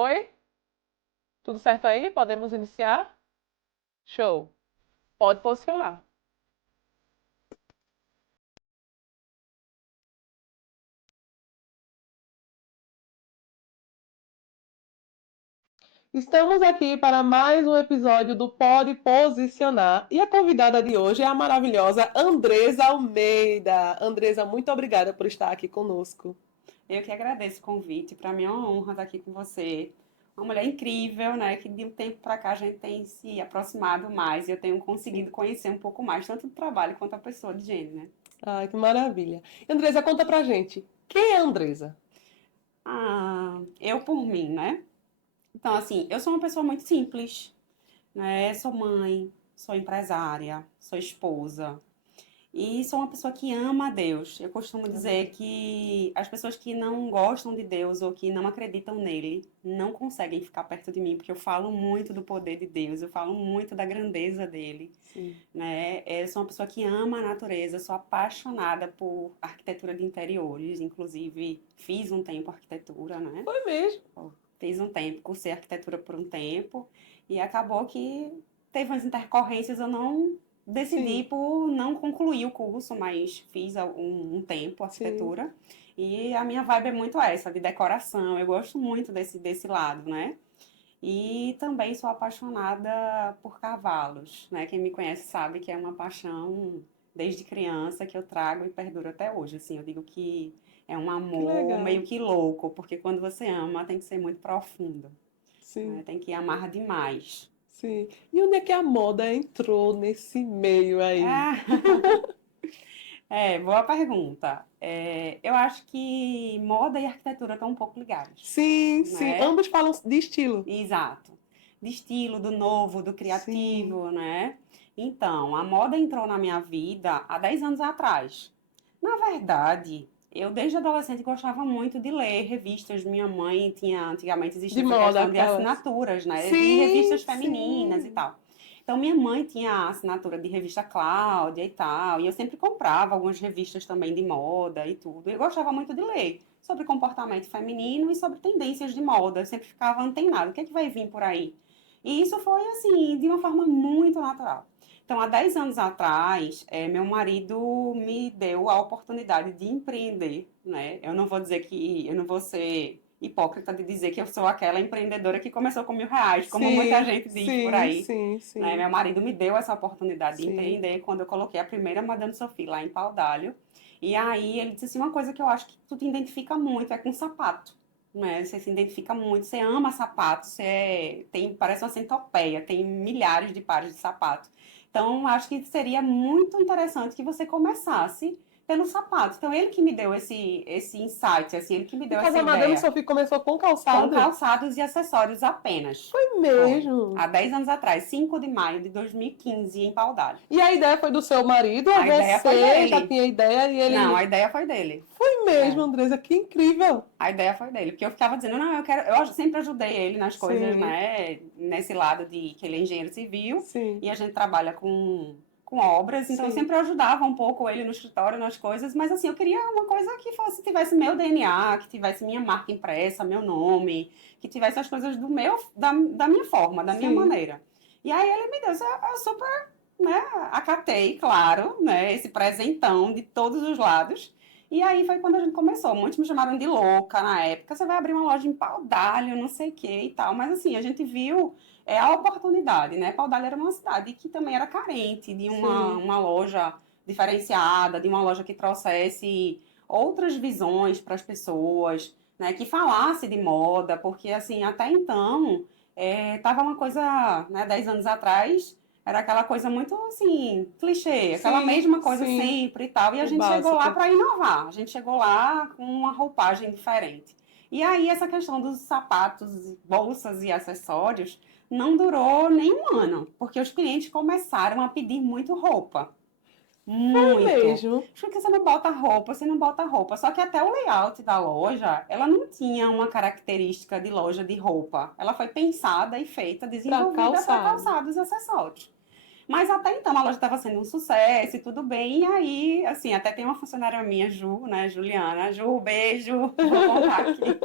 Oi? Tudo certo aí? Podemos iniciar? Show. Pode posicionar. Estamos aqui para mais um episódio do Pode Posicionar. E a convidada de hoje é a maravilhosa Andresa Almeida. Andresa, muito obrigada por estar aqui conosco. Eu que agradeço o convite. Para mim é uma honra estar aqui com você. Uma mulher incrível, né? Que de um tempo para cá a gente tem se aproximado mais e eu tenho conseguido conhecer um pouco mais, tanto do trabalho quanto a pessoa de gênero, né? Ai, que maravilha. Andresa, conta pra gente. Quem é a Andresa? Eu por mim, né? Então, assim, eu sou uma pessoa muito simples, né? Sou mãe, sou empresária, sou esposa. E sou uma pessoa que ama a Deus. Eu costumo dizer que as pessoas que não gostam de Deus ou que não acreditam nele não conseguem ficar perto de mim, porque eu falo muito do poder de Deus, eu falo muito da grandeza dele, Sim. né? Eu sou uma pessoa que ama a natureza, sou apaixonada por arquitetura de interiores, inclusive fiz um tempo arquitetura, né? Foi mesmo. Fiz um tempo, cursei arquitetura por um tempo e acabou que teve umas intercorrências, eu não decidi Sim, por não concluir o curso, mas fiz um tempo sim. arquitetura e a minha vibe é muito essa, de decoração, eu gosto muito desse lado, né? E também sou apaixonada por cavalos, né? Quem me conhece sabe que é uma paixão desde criança que eu trago e perdura até hoje. Assim, eu digo que é um Que amor legal. meio que louco, porque quando você ama tem que ser muito profundo, Sim, né? Tem que amar demais. sim. E onde é que a moda entrou nesse meio aí? Ah, boa pergunta. Eu acho que moda e arquitetura estão um pouco ligados, Sim, sim. né? Ambos falam de estilo. Exato. De estilo, do novo, do Sim. criativo, né? Então, a moda entrou na minha vida há 10 anos atrás. Na verdade, eu desde adolescente gostava muito de ler revistas. Minha mãe tinha, antigamente existia De essa moda, questão de aquelas. assinaturas, né? De Sim, revistas femininas e sim. tal. Então, minha mãe tinha a assinatura de revista Cláudia e tal, e eu sempre comprava algumas revistas também de moda e tudo. E eu gostava muito de ler sobre comportamento feminino e sobre tendências de moda. Eu sempre ficava antenada. O que é que vai vir por aí? E isso foi, assim, de uma forma muito natural. Então, há 10 anos atrás, meu marido me deu a oportunidade de empreender, né? Eu não vou dizer que, eu não vou ser hipócrita de dizer que eu sou aquela empreendedora que começou com R$ 1.000, como muita Sim, gente diz por sim, aí, sim, né? sim, Meu marido me deu essa oportunidade de sim. empreender quando eu coloquei a primeira Madame Sophie lá em Paudalho. E aí ele disse assim, uma coisa que eu acho que tu te identifica muito é com sapato. Né? Você se identifica muito, você ama sapato, tem, parece uma centopeia, tem milhares de pares de sapato. Então, acho que seria muito interessante que você começasse pelo sapato. Então, ele que me deu esse insight, assim, ele que me No deu caso, essa a Madame ideia, Sophie começou com com calçado? calçados e acessórios apenas. Foi Foi. mesmo. Há 10 anos atrás, 5 de maio de 2015, em Paudalho. E a ideia foi do seu marido ou A ideia foi você já dele. tinha ideia e Não, ele. a ideia foi dele. Foi mesmo, É. Andresa, que incrível. A ideia foi dele, porque eu ficava dizendo, não, eu quero. Eu sempre ajudei ele nas coisas, Sim, né? Nesse lado de que ele é engenheiro civil sim, e a gente trabalha com obras, então eu sim, sempre ajudava um pouco ele no escritório, nas coisas, mas assim, eu queria uma coisa que fosse, tivesse meu DNA, que tivesse minha marca impressa, meu nome, que tivesse as coisas da minha forma, da minha sim. maneira. E aí ele me deu, eu super, né, acatei, claro, né, esse presentão de todos os lados. E aí foi quando a gente começou. Muitos me chamaram de louca na época. Você vai abrir uma loja em Paudalho, não sei o que e tal. Mas assim, a gente viu a oportunidade, né? Paudalho era uma cidade que também era carente de Sim, uma loja diferenciada, de uma loja que trouxesse outras visões para as pessoas, né? Que falasse de moda, porque assim, até então, tava uma coisa, né, 10 anos atrás, era aquela coisa muito assim, clichê, aquela sim, mesma coisa sim. sempre e tal. E a O gente chegou lá básico. para inovar, a gente chegou lá com uma roupagem diferente. E aí, essa questão dos sapatos, bolsas e acessórios não durou nem um ano, porque os clientes começaram a pedir muito roupa. Foi Muito. mesmo. Acho que você não bota roupa, você não bota roupa. Só que até o layout da loja, ela não tinha uma característica de loja de roupa. Ela foi pensada e feita, Pra desenvolvida para calçado. calçados e acessórios. Mas até então a loja estava sendo um sucesso e tudo bem. E aí, assim, até tem uma funcionária minha, Ju, né, Juliana. Ju, beijo, vou contar aqui.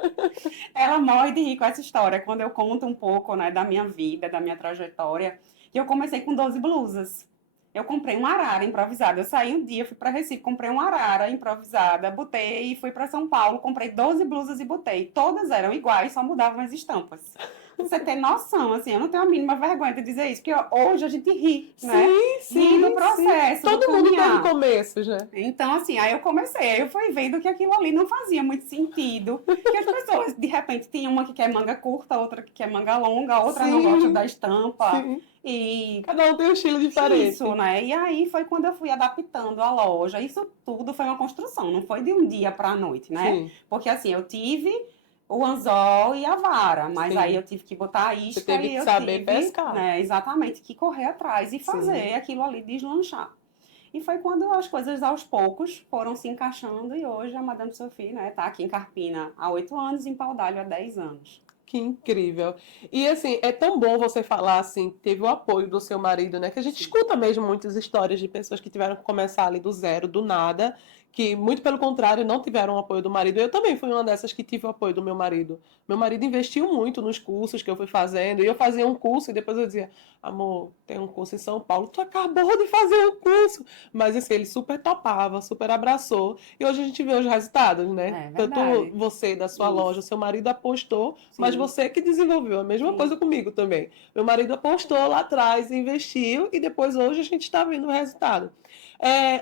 Ela morre de rir com essa história, quando eu conto um pouco, né, da minha vida, da minha trajetória. E eu comecei com 12 blusas. Eu comprei uma arara improvisada. Eu saí um dia, fui para Recife, comprei uma arara improvisada, botei e fui para São Paulo, comprei 12 blusas e botei. Todas eram iguais, só mudavam as estampas. Você tem noção, assim, eu não tenho a mínima vergonha de dizer isso, porque hoje a gente ri, né? Sim, Ri do sim, sim. processo, do Todo mundo teve caminhar. começos, né? Então, assim, aí eu comecei, aí eu fui vendo que aquilo ali não fazia muito sentido, que as pessoas, de repente, tem uma que quer manga curta, outra que quer manga longa, outra não gosta Sim, da estampa, sim. e Cada um tem um estilo isso, diferente. né? E aí foi quando eu fui adaptando a loja, isso tudo foi uma construção, não foi de um dia para a noite, né? Sim, Porque, assim, eu tive o anzol e a vara, mas aí sim. eu tive que botar a Você isca teve e que eu saber tive, pescar. né, exatamente, que correr atrás e fazer Sim. aquilo ali deslanchar. E foi quando as coisas aos poucos foram se encaixando e hoje a Madame Sophie, né, tá aqui em Carpina há 8 anos e em Pau d'Alho há 10 anos. Que incrível. E assim, é tão bom você falar assim, teve o apoio do seu marido, né? Que a gente Sim. escuta mesmo muitas histórias de pessoas que tiveram que começar ali do zero, do nada, que muito pelo contrário não tiveram o apoio do marido. Eu também fui uma dessas que tive o apoio do meu marido. Meu marido investiu muito nos cursos que eu fui fazendo, e eu fazia um curso e depois eu dizia: "Amor, tem um curso em São Paulo, tu acabou de fazer um curso". Mas assim, ele super topava, super abraçou, e hoje a gente vê os resultados, né? É Tanto verdade. você da sua loja, Isso. seu marido apostou, mas Sim, você que desenvolveu a mesma sim. coisa comigo também. Meu marido apostou lá atrás, investiu e depois hoje a gente está vendo o resultado.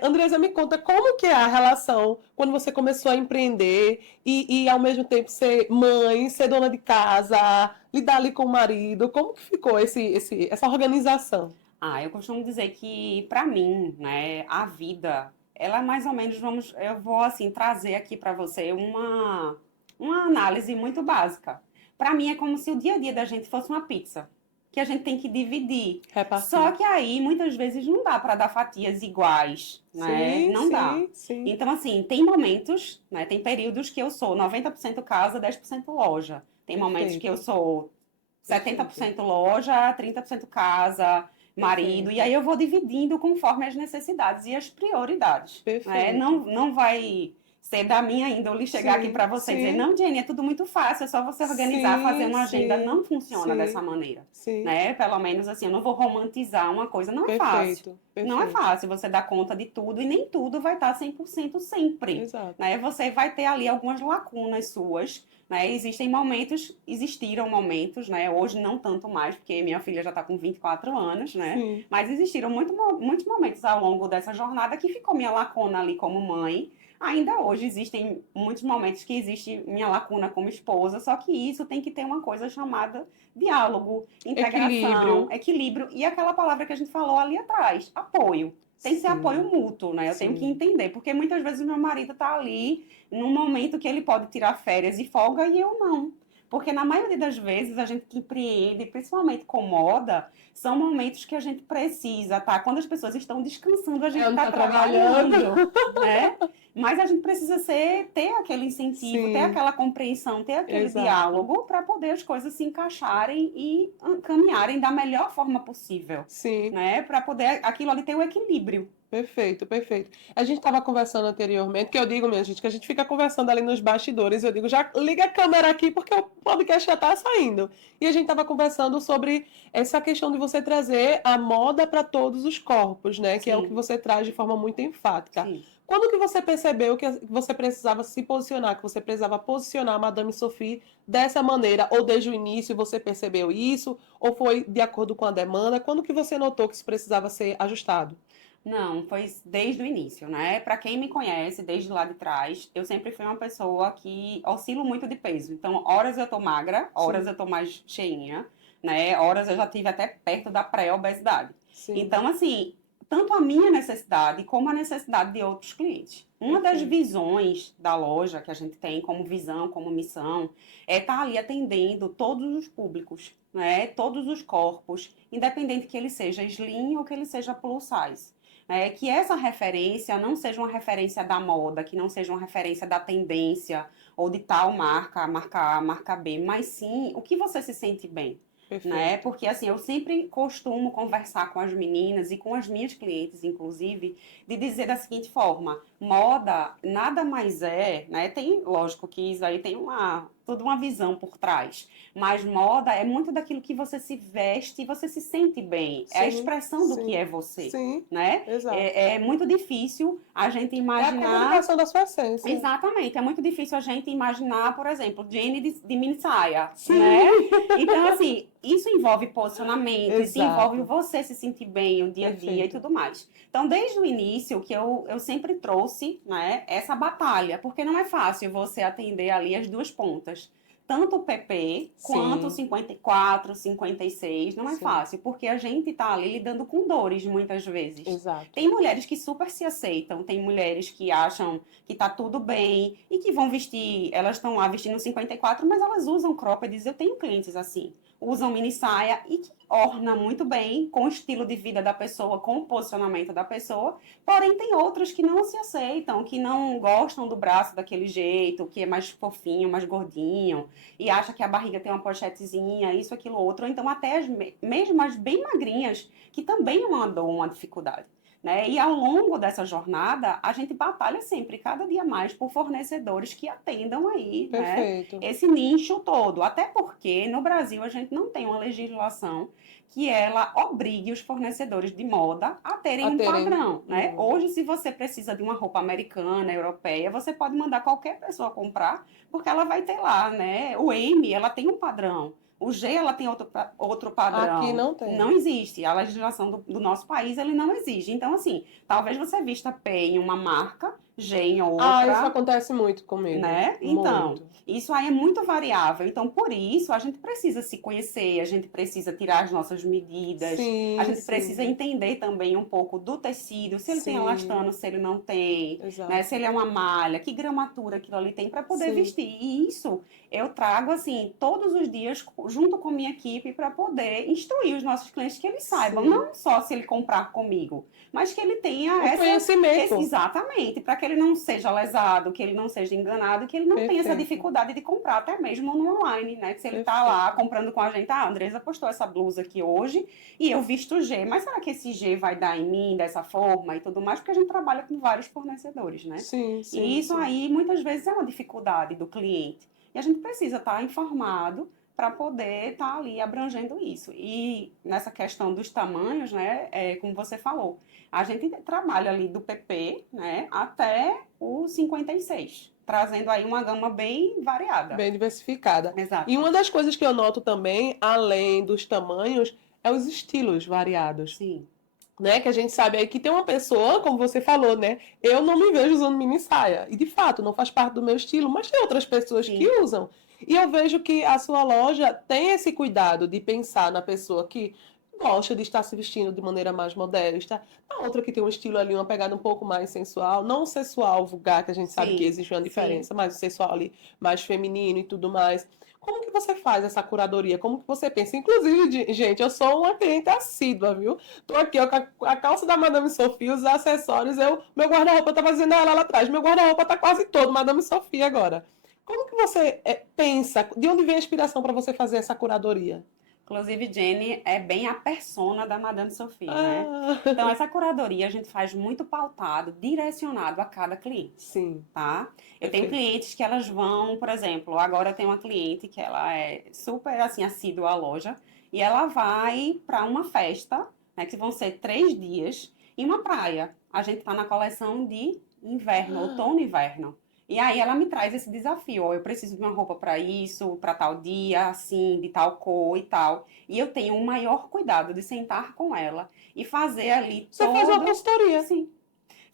Andresa, me conta como que é a relação quando você começou a empreender e ao mesmo tempo ser mãe, ser dona de casa, lidar ali com o marido. Como que ficou essa organização? Ah, eu costumo dizer que, para mim, né, a vida, ela é mais ou menos, eu vou assim trazer aqui para você uma análise muito básica. Para mim é como se o dia a dia da gente fosse uma pizza, que a gente tem que dividir. Só Repartir. que aí muitas vezes não dá para dar fatias iguais, né? Sim, Não dá. sim, sim. Então, assim, tem momentos, né? Tem períodos que eu sou 90% casa, 10% loja. Tem momentos que eu Perfeito, sou setenta por perfeito, cento loja, 30% casa, marido, e perfeito, aí eu vou dividindo conforme as necessidades e as prioridades, né? perfeito. Não vai ser da minha índole chegar aqui Sim, para você e dizer, sim, não, Jenny, é tudo muito fácil, é só você organizar, fazer sim, uma agenda. Não sim, funciona dessa sim, maneira, sim. né? Pelo menos assim, eu não vou romantizar uma coisa, não é fácil. Perfeito, Não é perfeito. fácil você dar conta de tudo e nem tudo vai estar 100% sempre, Exato. né? Você vai ter ali algumas lacunas suas, né? Existiram momentos, né? Hoje não tanto mais, porque minha filha já está com 24 anos, né? Sim, Mas existiram muitos momentos ao longo dessa jornada que ficou minha lacuna ali como mãe. Ainda hoje existem muitos momentos que existe minha lacuna como esposa, só que isso tem que ter uma coisa chamada diálogo, integração, equilíbrio. equilíbrio e aquela palavra que a gente falou ali atrás, apoio. Tem que ser apoio Sim, mútuo, né? Eu tenho que sim, entender, porque muitas vezes o meu marido tá ali num momento que ele pode tirar férias e folga e eu não. Porque na maioria das vezes a gente que empreende, principalmente com moda, são momentos que a gente precisa, tá? Quando as pessoas estão descansando, a gente ela está está trabalhando. trabalhando, né? Mas a gente precisa ter aquele incentivo, ter Sim, aquela compreensão, ter aquele exato. diálogo para poder as coisas se encaixarem e caminharem da melhor forma possível, Sim, né? Para poder aquilo ali ter o equilíbrio. perfeito, perfeito. A gente estava conversando anteriormente, que eu digo, minha gente, que a gente fica conversando ali nos bastidores. Eu digo, já liga a câmera aqui porque o podcast já está saindo. E a gente estava conversando sobre essa questão de você trazer a moda para todos os corpos, né? Que é o que Sim, você traz de forma muito enfática. sim. Quando que você percebeu que você precisava se posicionar, que você precisava posicionar a Madame Sophie dessa maneira? Ou desde o início você percebeu isso? Ou foi de acordo com a demanda? Quando que você notou que isso precisava ser ajustado? Não, foi desde o início, né? Para quem me conhece, desde lá de trás, eu sempre fui uma pessoa que oscilo muito de peso. Então, horas eu tô magra, horas Sim, eu tô mais cheinha, né? Horas eu já tive até perto da pré-obesidade. sim, Então, assim, tanto a minha necessidade como a necessidade de outros clientes. Uma das perfeito. visões da loja que a gente tem como visão, como missão, é estar ali atendendo todos os públicos, né? Todos os corpos, independente que ele seja slim ou que ele seja plus size. Que essa referência não seja uma referência da moda, que não seja uma referência da tendência ou de tal marca, marca A, marca B, mas sim o que você se sente bem. né? Porque, assim, eu sempre costumo conversar com as meninas e com as minhas clientes, inclusive, de dizer da seguinte forma: moda nada mais é, né? Tem, lógico que isso aí tem toda uma visão por trás, mas moda é muito daquilo que você se veste e você se sente bem, é a Sim, expressão do que sim, é você, sim, né? exato. É muito difícil a gente É a imaginar. comunicação da sua essência. Exatamente, é muito difícil a gente imaginar, por exemplo, Jenny de mini saia, né? Sim, Então, assim, isso envolve posicionamento, isso envolve exato. você se sentir bem o dia a dia e Perfeito. tudo mais. Então, desde o início, que eu sempre trouxe, né, essa batalha, porque não é fácil você atender ali as duas pontas. Tanto o PP quanto o Sim, 54, 56, não é sim, fácil, porque a gente tá ali lidando com dores muitas vezes. exato. Tem mulheres que super se aceitam, tem mulheres que acham que tá tudo bem e que vão vestir, elas estão lá vestindo 54, mas elas usam croppeds. Eu tenho clientes assim, usam mini saia e que orna muito bem com o estilo de vida da pessoa, com o posicionamento da pessoa. Porém, tem outras que não se aceitam, que não gostam do braço daquele jeito, que é mais fofinho, mais gordinho, e acha que a barriga tem uma pochetezinha, isso, aquilo, outro. Ou então até mesmo as bem magrinhas, que também é uma dor, uma dificuldade. Né? E ao longo dessa jornada, a gente batalha sempre, cada dia mais, por fornecedores que atendam aí, né, Perfeito. esse nicho todo. Até porque no Brasil a gente não tem uma legislação que ela obrigue os fornecedores de moda a terem A um terem. padrão, né? Hoje, se você precisa de uma roupa americana, europeia, você pode mandar qualquer pessoa comprar, porque ela vai ter lá, né? O M, ela tem um padrão. O G, ela tem outro Aqui padrão. não tem. Não existe. A legislação do nosso país, ele não exige. Então, assim, talvez você vista P em uma marca, G em Ah, isso outra, acontece muito comigo. né? Então, Muito. isso aí é muito variável. Então, por isso, a gente precisa se conhecer, a gente precisa tirar as nossas medidas, a Sim, gente precisa sim, entender também um pouco do tecido, se ele tem sim, elastano, se ele não tem, né? Se exato. ele é uma malha, que gramatura aquilo ali tem para poder Sim, vestir. E isso eu trago assim todos os dias junto com minha equipe para poder instruir os nossos clientes que eles saibam, sim. não só se ele comprar comigo, mas que ele tenha O conhecimento. exatamente, para que ele não seja lesado, que ele não seja enganado, que ele não tenha essa Perfeito, dificuldade de comprar, até mesmo no online, né? Que se ele tá lá perfeito. comprando com a gente, a Andresa postou essa blusa aqui hoje e eu visto G, mas será que esse G vai dar em mim dessa forma e tudo mais? Porque a gente trabalha com vários fornecedores, né? Sim, E sim, isso sim. aí muitas vezes é uma dificuldade do cliente. E a gente precisa estar informado para poder estar ali abrangendo isso. E nessa questão dos tamanhos, né, como você falou, a gente trabalha ali do PP, né, até o 56, trazendo aí uma gama bem variada. Bem diversificada. E Exato. uma das coisas que eu noto também, além dos tamanhos, é os estilos variados. Sim, Né? Que a gente sabe aí que tem uma pessoa, como você falou, né? Eu não me vejo usando mini saia. E de fato, não faz parte do meu estilo, mas tem outras pessoas que sim, usam. E eu vejo que a sua loja tem esse cuidado de pensar na pessoa que gosta de estar se vestindo de maneira mais modesta, a outra que tem um estilo ali, uma pegada um pouco mais sensual, não sensual vulgar, que a gente sabe que sim, existe uma sim. diferença, mas o sensual ali mais feminino e tudo mais. Como que você faz essa curadoria? Como que você pensa? Inclusive, gente, eu sou uma cliente assídua, viu? Tô aqui, ó, com a calça da Madame Sophie, os acessórios, meu guarda-roupa tá fazendo ela lá atrás. Meu guarda-roupa tá quase todo Madame Sophie agora. Como que você pensa? De onde vem a inspiração para você fazer essa curadoria? Inclusive, Jenny é bem a persona da Madame Sophie, né? Ah, Então, essa curadoria a gente faz muito pautado, direcionado a cada cliente, sim, tá? Eu tenho perfeito. clientes que elas vão, por exemplo, agora eu tenho uma cliente que ela é super, assim, assídua à loja, e ela vai para uma festa, né, que vão ser 3 dias, em uma praia. A gente tá na coleção de inverno, outono e inverno. E aí ela me traz esse desafio, ó, eu preciso de uma roupa para isso, para tal dia, assim, de tal cor e tal. E eu tenho um maior cuidado de sentar com ela e fazer ali Você faz uma todo, consultoria. sim,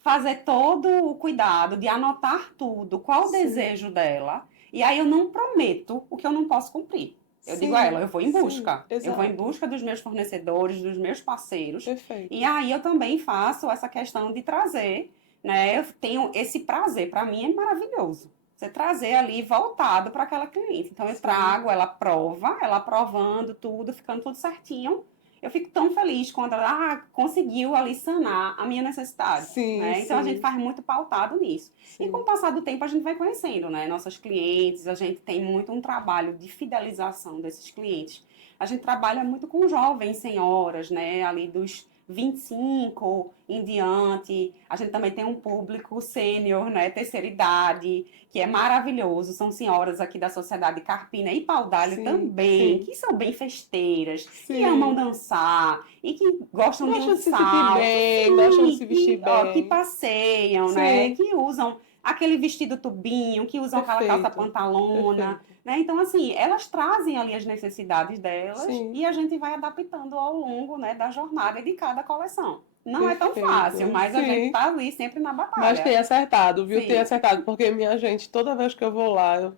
fazer todo o cuidado de anotar tudo, qual o Sim, desejo dela. E aí eu não prometo o que eu não posso cumprir. Eu digo a ela, sim, eu vou em sim, busca. Eu vou em exato. busca dos meus fornecedores, dos meus parceiros. E Perfeito. aí eu também faço essa questão de trazer, né? Eu tenho esse prazer, para mim é maravilhoso. Você trazer ali voltado para aquela cliente. Então eu Sim. trago, ela prova, ela aprovando tudo, ficando tudo certinho. Eu fico tão feliz quando ela conseguiu ali sanar a minha necessidade, Sim, né? Então a gente sim, faz muito pautado nisso. E com o sim. passar do tempo a gente vai conhecendo, né? Nossas clientes, a gente tem muito um trabalho de fidelização desses clientes. a gente trabalha muito com jovens senhoras, né? Ali dos 25 em diante. A gente também tem um público sênior, né? Terceira idade, que é maravilhoso. São senhoras aqui da Sociedade Carpina e Paudalho Sim, também, sim, que são bem festeiras, que amam sim. dançar e que gostam de um Gostam de se sentir salto, bem, gostam de sim, se vestir que bem. passeiam, né? Sim, Que usam aquele vestido tubinho, que usam aquela calça perfeito, pantalona, perfeito. né? Então, assim, elas trazem ali as necessidades delas Sim, e a gente vai adaptando ao longo, né, da jornada e de cada coleção. Não é tão fácil, perfeito. mas a gente Sim. tá ali sempre na Mas tem batalha. acertado, viu? Tem Sim, acertado, porque minha gente, toda vez que eu vou lá, eu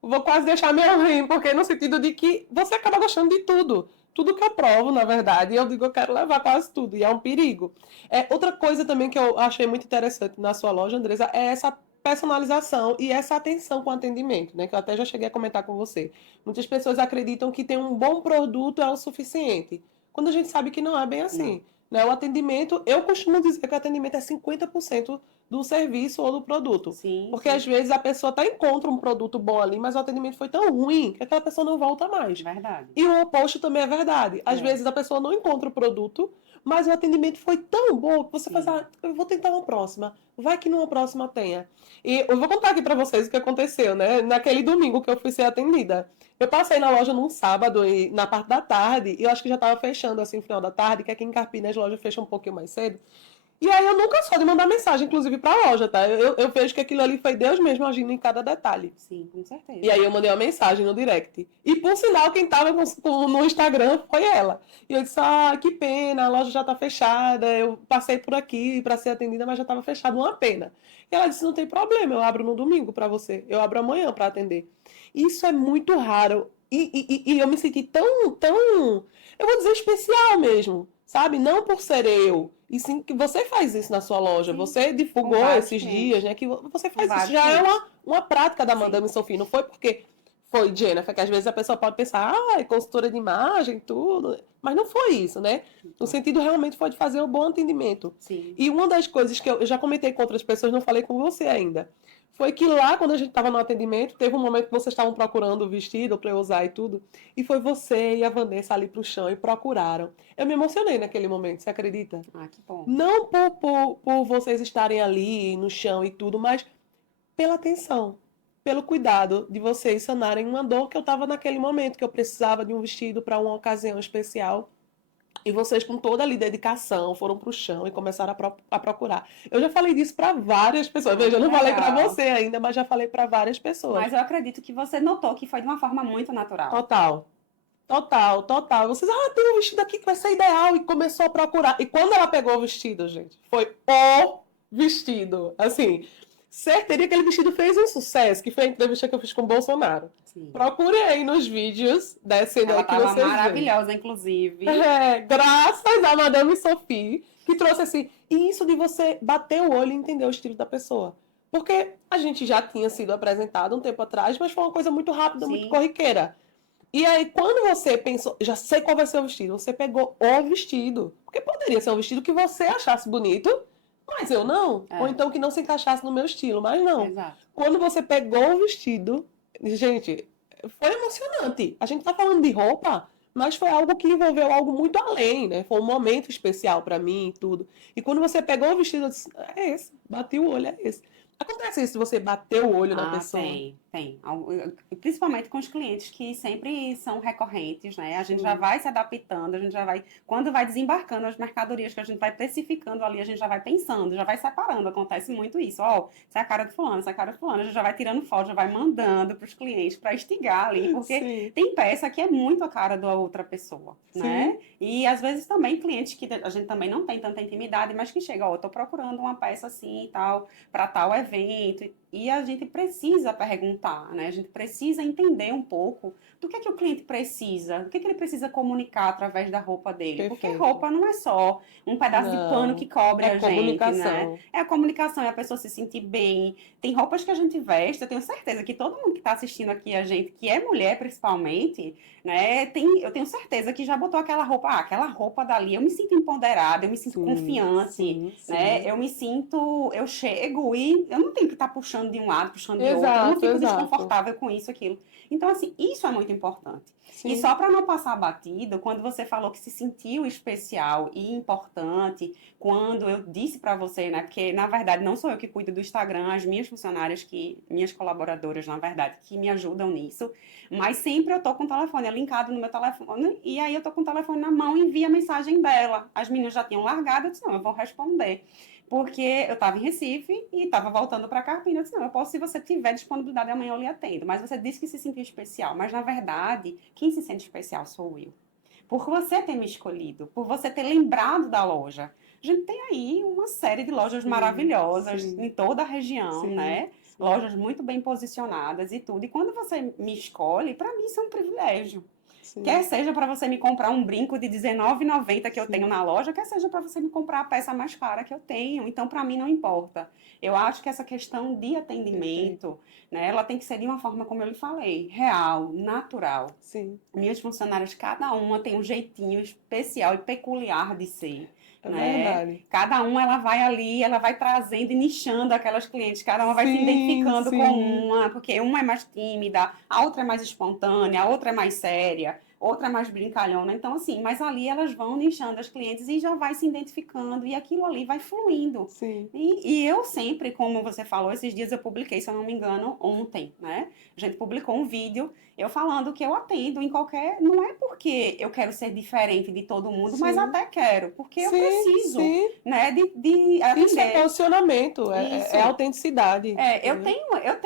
vou quase deixar meu rim, porque no sentido de que você acaba gostando de tudo. Tudo que eu provo, na verdade, e eu digo, eu quero levar quase tudo, e é um perigo. Outra coisa também que eu achei muito interessante na sua loja, Andresa, é essa personalização e essa atenção com o atendimento, né? Que eu até já cheguei a comentar com você. Muitas pessoas acreditam que ter um bom produto é o suficiente, quando a gente sabe que não é bem não. assim. Né? O atendimento, eu costumo dizer que o atendimento é 50% do serviço ou do produto. Sim, Porque às sim, vezes a pessoa até encontra um produto bom ali, mas o atendimento foi tão ruim que aquela pessoa não volta mais. verdade. E o oposto também é verdade. Às É, vezes a pessoa não encontra o produto, mas o atendimento foi tão bom que você faz, sim. ah, eu vou tentar uma próxima. Vai que numa próxima tenha. E eu vou contar aqui pra vocês o que aconteceu, né? Naquele domingo que eu fui ser atendida. Eu passei na loja num sábado, e na parte da tarde, e eu acho que já estava fechando assim no final da tarde, que aqui em Carpinas a loja fecha um pouquinho mais cedo. E aí eu nunca sou de mandar mensagem, inclusive, pra loja, tá? Eu vejo que aquilo ali foi Deus mesmo agindo em cada detalhe. Sim, com E aí certeza. eu mandei uma mensagem no direct. E por sinal, quem tava no Instagram foi ela. E eu disse, ah, que pena, a loja já tá fechada. Eu passei por aqui para ser atendida, mas já tava fechada, uma pena. E ela disse, não tem problema, eu abro no domingo para você. Eu abro amanhã para atender. Isso é muito raro. E eu me senti tão, eu vou dizer especial mesmo, sabe? Não por ser eu. E sim que você faz isso na sua loja. Sim, Você com divulgou vários esses dias, clientes. né? Que você Com faz isso. vários Já é clientes. uma prática da Sim, Madame Sophie. Não foi porque foi Jennifer, que às vezes a pessoa pode pensar, ah, é consultora de imagem, tudo. Mas não foi isso, né? O não. sentido realmente foi de fazer um bom atendimento. Sim, E uma das coisas que eu já comentei com outras pessoas, não falei com você ainda, foi que lá, quando a gente estava no atendimento, teve um momento que vocês estavam procurando o vestido para eu usar e tudo, e foi você e a Vanessa ali pro chão e procuraram. Eu me emocionei naquele momento, você acredita? ah, que bom. Não por vocês estarem ali no chão e tudo, mas pela atenção, pelo cuidado de vocês sanarem uma dor que eu estava naquele momento, que eu precisava de um vestido para uma ocasião especial. E vocês, com toda ali dedicação, foram pro chão e começaram a procurar. Eu já falei disso para várias pessoas. Ah, Veja, eu que não falei para legal. você ainda, mas já falei para várias Mas pessoas. eu acredito que você notou que foi de uma forma muito natural. Total. Total, total. Vocês, ah, tem um vestido aqui que vai ser ideal. E começou a procurar. E quando ela pegou o vestido, gente, foi o vestido. Assim, certeza que aquele vestido fez um sucesso, que foi a entrevista que eu fiz com o Bolsonaro. Sim. Procurem aí nos vídeos descendo Ela aí que estava vocês veem. maravilhosa, inclusive. Graças a Madame Sophie, que trouxe assim. E isso de você bater o olho e entender o estilo da pessoa. Porque a gente já tinha sido apresentado um tempo atrás, mas foi uma coisa muito rápida, muito Sim, corriqueira. E aí, quando você pensou, já sei qual vai ser o vestido, você pegou o vestido. Porque poderia ser um vestido que você achasse bonito, mas eu não. Ou é, então que não se encaixasse no meu estilo, mas não. exato. Quando você pegou o vestido, gente, foi emocionante. A gente tá falando de roupa, mas foi algo que envolveu algo muito além, né? Foi um momento especial pra mim e tudo. E quando você pegou o vestido, eu disse, é esse, bati o olho, é esse. Acontece isso, você bater o olho na Ah, pessoa. tem, tem. Principalmente com os clientes que sempre são recorrentes, né? A gente já Sim, vai se adaptando, a gente já vai, quando vai desembarcando as mercadorias que a gente vai precificando ali, a gente já vai pensando, já vai separando. Acontece muito isso. Ó, essa é a cara do fulano, essa é a cara do fulano. A gente já vai tirando foto, já vai mandando para os clientes para instigar ali, porque sim, tem peça que é muito a cara da outra pessoa, né? sim. E às vezes também clientes que a gente também não tem tanta intimidade, mas que chega, ó, eu tô procurando uma peça assim e tal para tal evento. E a gente precisa perguntar, né? A gente precisa entender um pouco do que o cliente precisa, o que ele precisa comunicar através da roupa dele. Porque Perfeito. roupa não é só um pedaço de pano que Não. cobre É a gente, né? comunicação. É a comunicação, é a pessoa se sentir bem. Tem roupas que a gente veste, eu tenho certeza que todo mundo que está assistindo aqui, a gente, que é mulher principalmente, né? Eu tenho certeza que já botou aquela roupa, aquela roupa dali, eu me sinto empoderada, eu me sinto Sim, confiante, sim, né? sim. Eu me sinto, eu chego e eu não tenho que estar puxando de um lado, puxando de outro, eu não Exato, fico Exato. confortável com isso, aquilo. Então, assim, isso é muito importante. Sim. E só para não passar batido, quando você falou que se sentiu especial e importante, quando eu disse para você, né? Porque, na verdade, não sou eu que cuido do Instagram, as minhas funcionárias, minhas colaboradoras, na verdade, que me ajudam nisso, mas sempre eu tô com o telefone linkado no meu telefone, e aí eu tô com o telefone na mão e envio a mensagem dela. As meninas já tinham largado, eu disse, não, eu vou responder. Porque eu estava em Recife e estava voltando para Carpina. Eu disse, não, eu posso, se você tiver disponibilidade, amanhã eu lhe atendo. Mas você disse que se sentiu especial. Mas, na verdade, quem se sente especial sou eu. Por você ter me escolhido, por você ter lembrado da loja. A gente tem aí uma série de lojas maravilhosas sim, em toda a região, sim, né? sim. Lojas muito bem posicionadas e tudo. E quando você me escolhe, para mim isso é um privilégio. Sim. Quer seja para você me comprar um brinco de R$19,90 que eu Sim. tenho na loja, quer seja para você me comprar a peça mais cara que eu tenho. Então, para mim, não importa. Eu acho que essa questão de atendimento, né, ela tem que ser de uma forma, como eu lhe falei, real, natural. Sim. Minhas funcionárias, cada uma tem um jeitinho especial e peculiar de ser. É Né? verdade. Cada uma ela vai ali, ela vai trazendo e nichando aquelas clientes, cada uma vai se Sim, identificando com sim. uma, porque uma é mais tímida, a outra é mais espontânea, a outra é mais séria, outra é mais brincalhona. Então, assim, mas ali elas vão nichando as clientes e já vai se identificando e aquilo ali vai fluindo. Sim. E eu sempre, como você falou, esses dias eu publiquei, se eu não me engano, ontem, né? A gente publicou um vídeo eu falando que eu atendo em qualquer. Não é porque eu quero ser diferente de todo mundo, mas Sim. até quero, porque eu Sim, preciso, sim. né, de Isso é atender. posicionamento, Isso. é autenticidade. Eu Entendeu?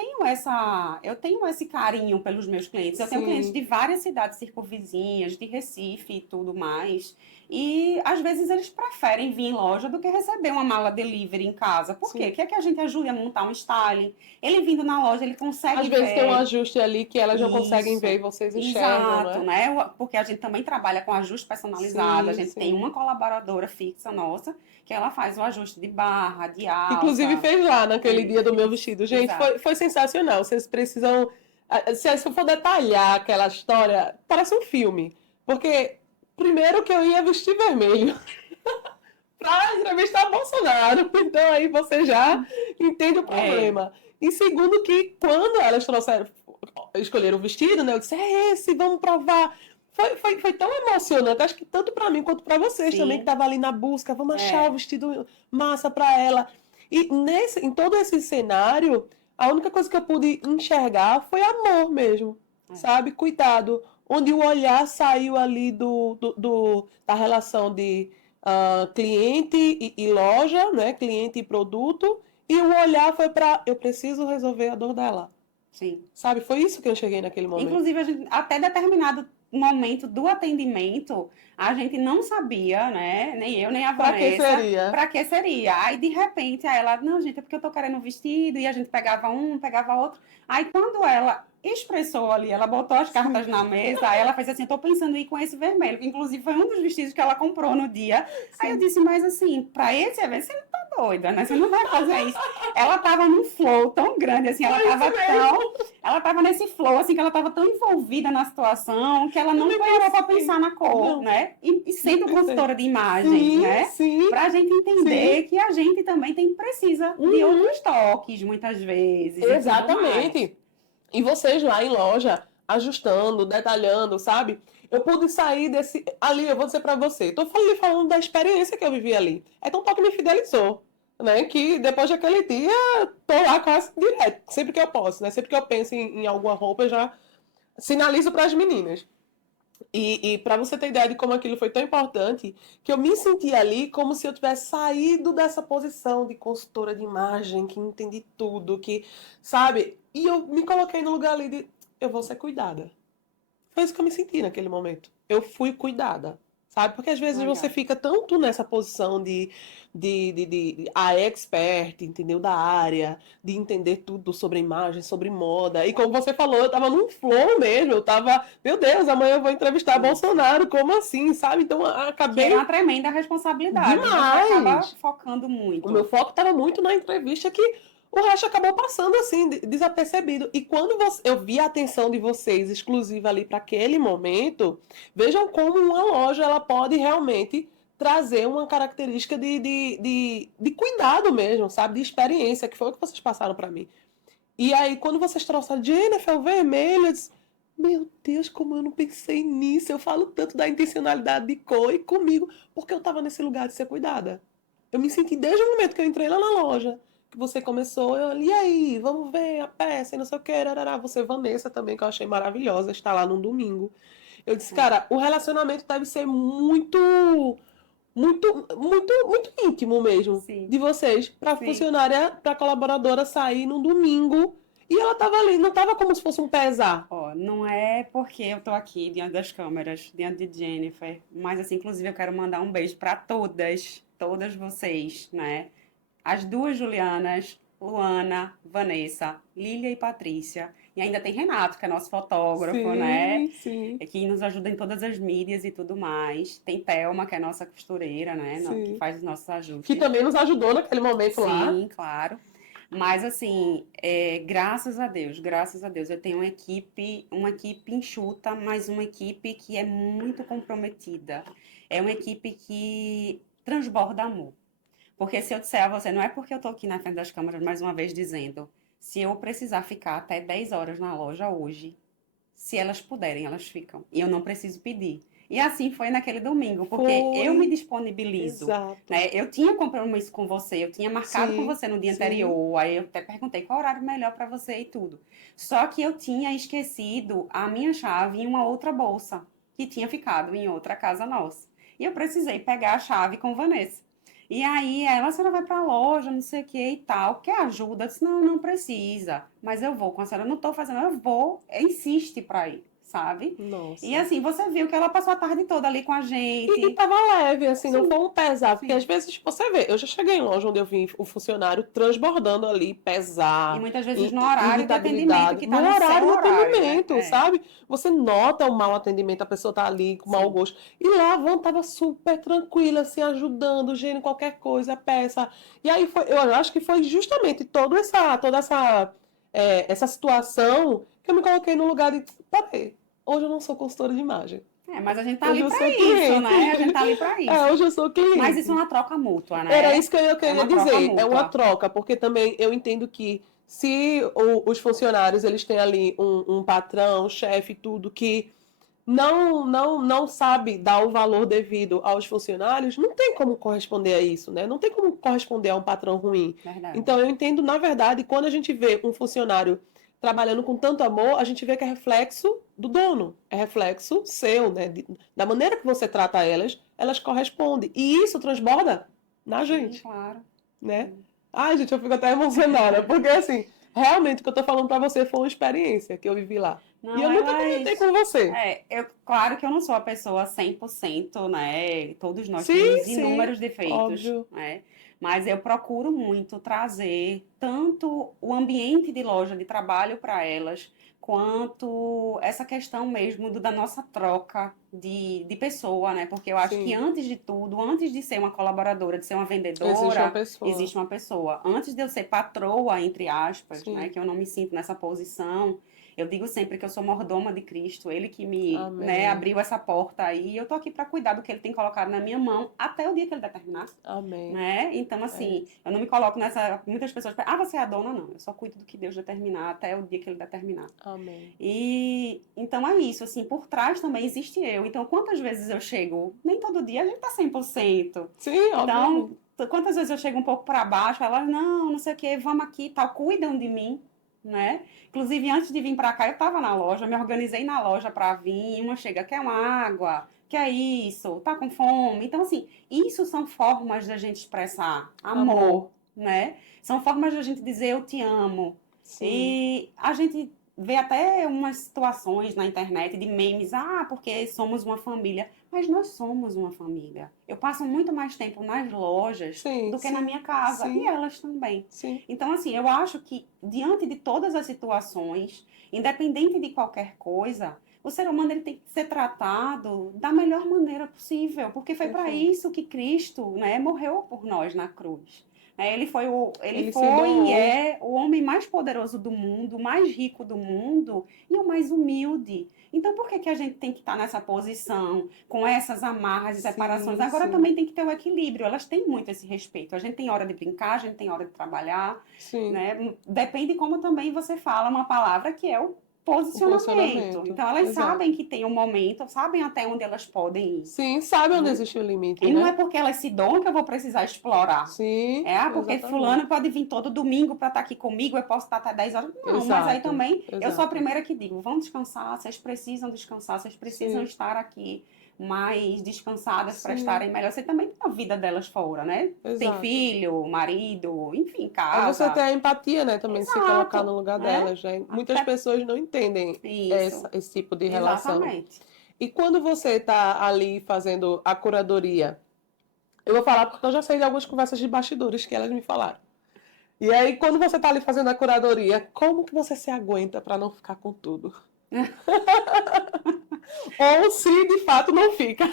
tenho esse carinho pelos meus clientes. Eu tenho clientes Sim. de várias cidades circunvizinhas, de Recife e tudo mais. E às vezes eles preferem vir em loja do que receber uma mala delivery em casa. Por quê? Sim. Quer que a gente ajude a montar um styling? Ele vindo na loja, ele consegue Às vezes tem um ver. ajuste ali que elas não conseguem ver e Isso, vocês enxergam, não exato, é? né? Porque a gente também trabalha com ajuste personalizado. A Sim, gente tem sim. uma colaboradora fixa nossa que ela faz o ajuste de barra, de Inclusive alça. fez lá naquele dia do meu Isso, vestido. Gente, exato. foi sensacional. Vocês precisam. Se eu for detalhar aquela história, parece um filme. Porque, primeiro, que eu ia vestir vermelho para entrevistar Bolsonaro. Então, aí você já entende o É, problema. E segundo, que quando elas trouxeram, escolheram o vestido, né? Eu disse: é esse, vamos provar. Foi tão emocionante, acho que tanto para mim quanto para vocês também, que sim, estavam ali na busca, vamos achar o é, vestido massa para ela. E em todo esse cenário, a única coisa que eu pude enxergar foi amor mesmo, é, sabe? Cuidado, onde o olhar saiu ali da relação de cliente e loja, né? Cliente e produto, e o olhar foi para eu preciso resolver a dor dela, sim. sabe? Foi isso que eu cheguei naquele momento. Inclusive, até determinado momento do atendimento, a gente não sabia, né? Nem eu, nem a Para que Vanessa, seria? para que seria. Aí, de repente, aí ela, não, gente, é porque eu tô querendo um vestido, e a gente pegava um, pegava outro. Aí, quando ela expressou ali, ela botou as Sim, cartas na mesa, aí ela fez assim, eu tô pensando em ir com esse vermelho, que inclusive foi um dos vestidos que ela comprou no dia. Aí eu sim. disse, mas assim, para esse evento, você não tá doida, né? Você não vai fazer isso. Ela tava num flow tão grande, assim, ela Foi isso tava mesmo. tão ela estava nesse flow, assim, que ela estava tão envolvida na situação que ela Eu não nem parou para pensei. pensar na cor, Não, né? E nem sendo pensei. consultora de imagem, Sim, né? sim, Para a gente sim. entender que a gente também precisa de Uhum, outros toques, muitas vezes, e tudo mais. exatamente. E vocês lá em loja, ajustando, detalhando, sabe? Eu pude sair desse. Ali, eu vou dizer pra você. Tô falando da experiência que eu vivi ali. É tão tal que me fidelizou. Né? Que depois daquele dia, tô lá quase direto. Sempre que eu posso, né? Sempre que eu penso em alguma roupa, eu já sinalizo para as meninas. E para você ter ideia de como aquilo foi tão importante, que eu me senti ali como se eu tivesse saído dessa posição de consultora de imagem, que entendi tudo, que, sabe? E eu me coloquei no lugar ali de eu vou ser cuidada. Foi isso que eu me senti naquele momento. Eu fui cuidada, sabe? Porque às vezes você Legal. fica tanto nessa posição de a expert, entendeu? Da área, de entender tudo sobre imagem, sobre moda. E como você falou, eu tava num flow mesmo. Eu tava, meu Deus, amanhã eu vou entrevistar Isso. Bolsonaro, como assim, sabe? Então eu Que é uma acabei tremenda responsabilidade, e você acaba demais. focando O meu muito. foco estava muito na entrevista que o resto acabou passando assim, desapercebido. E quando eu vi a atenção de vocês exclusiva ali para aquele momento, vejam como uma loja ela pode realmente trazer uma característica de cuidado mesmo, sabe? De experiência, que foi o que vocês passaram para mim. E aí, quando vocês trouxeram Jennifer, o vermelho, eu disse, meu Deus, como eu não pensei nisso. Eu falo tanto da intencionalidade de cor e comigo, porque eu tava nesse lugar de ser cuidada. Eu me senti desde o momento que eu entrei lá na loja, que você começou, e aí, vamos ver a peça e não sei o que, rarará. Você, Vanessa, também, que eu achei maravilhosa, está lá num domingo. Eu disse, cara, o relacionamento deve ser muito, muito íntimo mesmo Sim, de vocês, para sim. funcionária, para colaboradora sair num domingo e ela tava ali, não tava como se fosse um pesar. Ó, não é porque eu tô aqui diante das câmeras, diante de Jennifer, mas assim, inclusive eu quero mandar um beijo para todas vocês, né? As duas Julianas, Luana, Vanessa, Lília e Patrícia. E ainda tem Renato, que é nosso fotógrafo, né? Sim, sim, É que nos ajuda em todas as mídias e tudo mais. Tem Thelma, que é nossa costureira, né? Que sim. faz os nossos Que ajustes. também nos ajudou naquele momento lá. Sim, claro. Mas assim, graças a Deus, eu tenho uma equipe enxuta, mas uma equipe que é muito comprometida. É uma equipe que transborda amor. Porque se eu disser a você, não é porque eu tô aqui na frente das câmeras mais uma vez dizendo, se eu precisar ficar até 10 horas na loja hoje, se elas puderem, elas ficam. E eu não preciso pedir. E assim foi naquele domingo, porque eu me Foi, disponibilizo, exato. né? Eu tinha compromisso com você, eu tinha marcado com Sim, você no dia sim. anterior, aí eu até perguntei qual horário melhor para você e tudo. Só que eu tinha esquecido a minha chave em uma outra bolsa, que tinha ficado em outra casa nossa. E eu precisei pegar a chave com Vanessa. E aí ela, a senhora vai pra loja, não sei o que e tal, quer ajuda? Eu disse, não, não precisa, mas eu vou com a senhora, não tô fazendo, eu vou, insiste pra ir, sabe? E Nossa. assim, você viu que ela passou a tarde toda ali com a E gente. tava leve, assim, não Sim, foi um pesar, porque às sim. vezes você vê, eu já cheguei em loja onde eu vi o funcionário transbordando ali, E pesar, muitas vezes no horário de atendimento irritabilidade, que tá no no seu horário do horário, né? atendimento, sabe? Você nota o mau atendimento, a pessoa tá ali com mau Sim. gosto. E lá a Van tava super tranquila, assim, ajudando, gênio, qualquer coisa, peça. E aí foi, eu acho que foi justamente essa situação que eu me coloquei no lugar de, peraí, hoje eu não sou consultora de imagem. Mas a gente tá Hoje ali eu pra sou isso, cliente. né? A gente tá ali pra É, isso. hoje eu sou Mas isso é cliente. uma troca mútua, Era né? isso que eu É queria uma troca dizer. É uma mútua. troca, porque também eu entendo que se os funcionários eles têm ali um patrão, um chefe, tudo que não sabe dar o valor devido aos funcionários, não tem como corresponder a isso, né? Não tem como corresponder a um patrão ruim. Verdade. Então eu entendo, na verdade, quando a gente vê um funcionário trabalhando com tanto amor, a gente vê que é reflexo do dono, é reflexo seu, né? Da maneira que você trata elas, elas correspondem. E isso transborda na Sim, gente, claro. né? Sim. Ai, gente, eu fico até emocionada, porque assim, realmente o que eu tô falando pra você foi uma experiência que eu vivi lá. E Não, eu nunca comentei elas. com você. Claro que eu não sou a pessoa 100%, né? Todos nós Sim, temos sim, inúmeros defeitos, óbvio. né? Mas eu procuro muito trazer tanto o ambiente de loja de trabalho para elas, quanto essa questão mesmo da nossa troca de pessoa, né? Porque eu acho que Sim, antes de tudo, antes de ser uma colaboradora, de ser uma existe uma vendedora, pessoa. existe uma pessoa. Antes de eu ser patroa, entre aspas, né? Sim, Que eu não me sinto nessa posição. Eu digo sempre que eu sou mordoma de Cristo, ele que me, né, amém, abriu essa porta aí, e eu tô aqui para cuidar do que ele tem colocado na minha mão até o dia que ele determinar, amém. né? Então, É assim, isso. eu não me coloco nessa. Muitas pessoas pensam, você é a dona? Não, eu só cuido do que Deus determinar até o dia que ele determinar. Amém. E então é isso, assim, por trás também existe eu. Então, quantas vezes eu chego? Nem todo dia a gente tá 100%. Sim, Então, obviamente. quantas vezes eu chego um pouco para baixo, elas, não, não sei o que, vamos aqui e tal, cuidam de mim, né? Inclusive, antes de vir para cá, eu estava na loja, me organizei na loja para vir, e uma chega, quer uma água, quer isso, tá com fome. Então, assim, isso são formas da gente expressar amor, Amor. né? São formas da gente dizer eu te amo. Sim, E a gente vê até umas situações na internet de memes, porque somos uma família. Mas nós somos uma família. Eu passo muito mais tempo nas lojas sim, do que na sim, minha casa. E sim, elas também. sim. Então, assim, eu acho que diante de todas as situações, independente de qualquer coisa, o ser humano ele tem que ser tratado da melhor maneira possível, porque foi para Perfeito. isso que Cristo, né, morreu por nós na cruz. Ele Ele se foi doou. e é o homem mais poderoso do mundo, o mais rico do mundo e o mais humilde. Então, por que que a gente tem que estar nessa posição, com essas amarras e separações? Sim, Agora sim, também tem que ter o equilíbrio. Elas têm muito esse respeito. A gente tem hora de brincar, a gente tem hora de trabalhar, sim. né? Depende como também você fala uma palavra que é o O posicionamento. posicionamento. Então, elas Exato. sabem que tem um momento, sabem até onde elas podem ir, Sim, sabe onde né? existe o limite, E não é né? porque elas se doam que eu vou precisar explorar. Sim, Porque exatamente. fulano pode vir todo domingo para estar aqui comigo, eu posso estar até 10 horas. Não, mas aí Exato, também eu sou a exato. primeira que digo, vão descansar, vocês precisam Sim, estar aqui mais descansadas para sim, estarem melhor. Você também tem a vida delas fora, né? Tem exato. filho, marido, enfim, É você ter casa. a empatia, né, também de se colocar no Exato, lugar né? delas, né? Muitas Até pessoas não entendem isso, esse tipo de relação. exatamente. E quando você está ali fazendo a curadoria, eu vou falar porque eu já sei de algumas conversas de bastidores que elas me falaram. E aí, quando você está ali fazendo a curadoria, como que você se aguenta para não ficar com tudo? Ou se de fato não fica.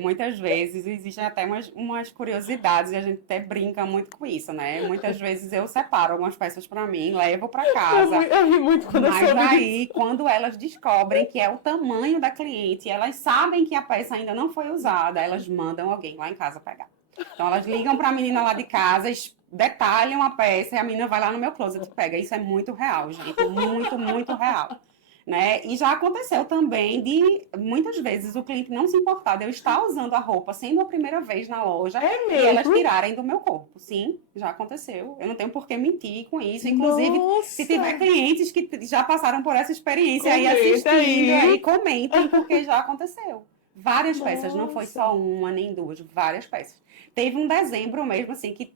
Muitas vezes existem até umas curiosidades e a gente até brinca muito com isso, né? Muitas vezes eu separo algumas peças para mim, levo para casa, Eu ri muito quando eu mas soube disso. aí quando elas descobrem que é o tamanho da cliente, elas sabem que a peça ainda não foi usada, elas mandam alguém lá em casa pegar. Então elas ligam para a menina lá de casa, detalham a peça e a menina vai lá no meu closet e pega. Isso é muito real, gente, muito, muito real. Né? E já aconteceu também de muitas vezes o cliente não se importar de eu estar usando a roupa sendo a primeira vez na loja É e elas mesmo? tirarem do meu corpo. Sim, já aconteceu. Eu não tenho por que mentir com isso. Inclusive, se tiver Nossa! clientes que já passaram por essa experiência aí Comenta assistindo, aí aí. comentem porque já aconteceu. Várias peças, não foi Nossa! só uma nem duas, várias peças. Teve um dezembro mesmo, assim, que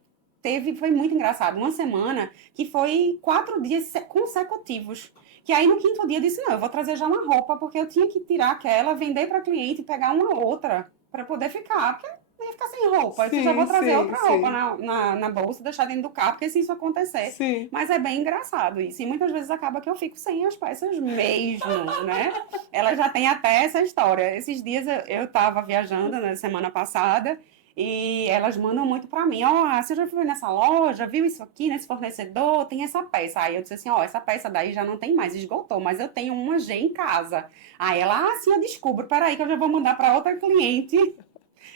foi muito engraçado. Uma semana que foi 4 dias consecutivos. Que aí no quinto dia eu disse, não, eu vou trazer já uma roupa, porque eu tinha que tirar aquela, vender para cliente e pegar uma outra para poder ficar, porque eu ia ficar sem roupa. Eu disse, já vou Sim, trazer sim, outra roupa sim. na bolsa, deixar dentro do carro, porque se isso acontecer. Sim. Mas é bem engraçado isso. E muitas vezes acaba que eu fico sem as peças mesmo, né? Ela já tem até essa história. Esses dias eu estava viajando, na semana passada, e elas mandam muito para mim, você já foi nessa loja, viu isso aqui, nesse fornecedor, tem essa peça. Aí eu disse assim, essa peça daí já não tem mais, esgotou, mas eu tenho uma G em casa. Aí ela, sim, eu descubro, peraí que eu já vou mandar para outra cliente,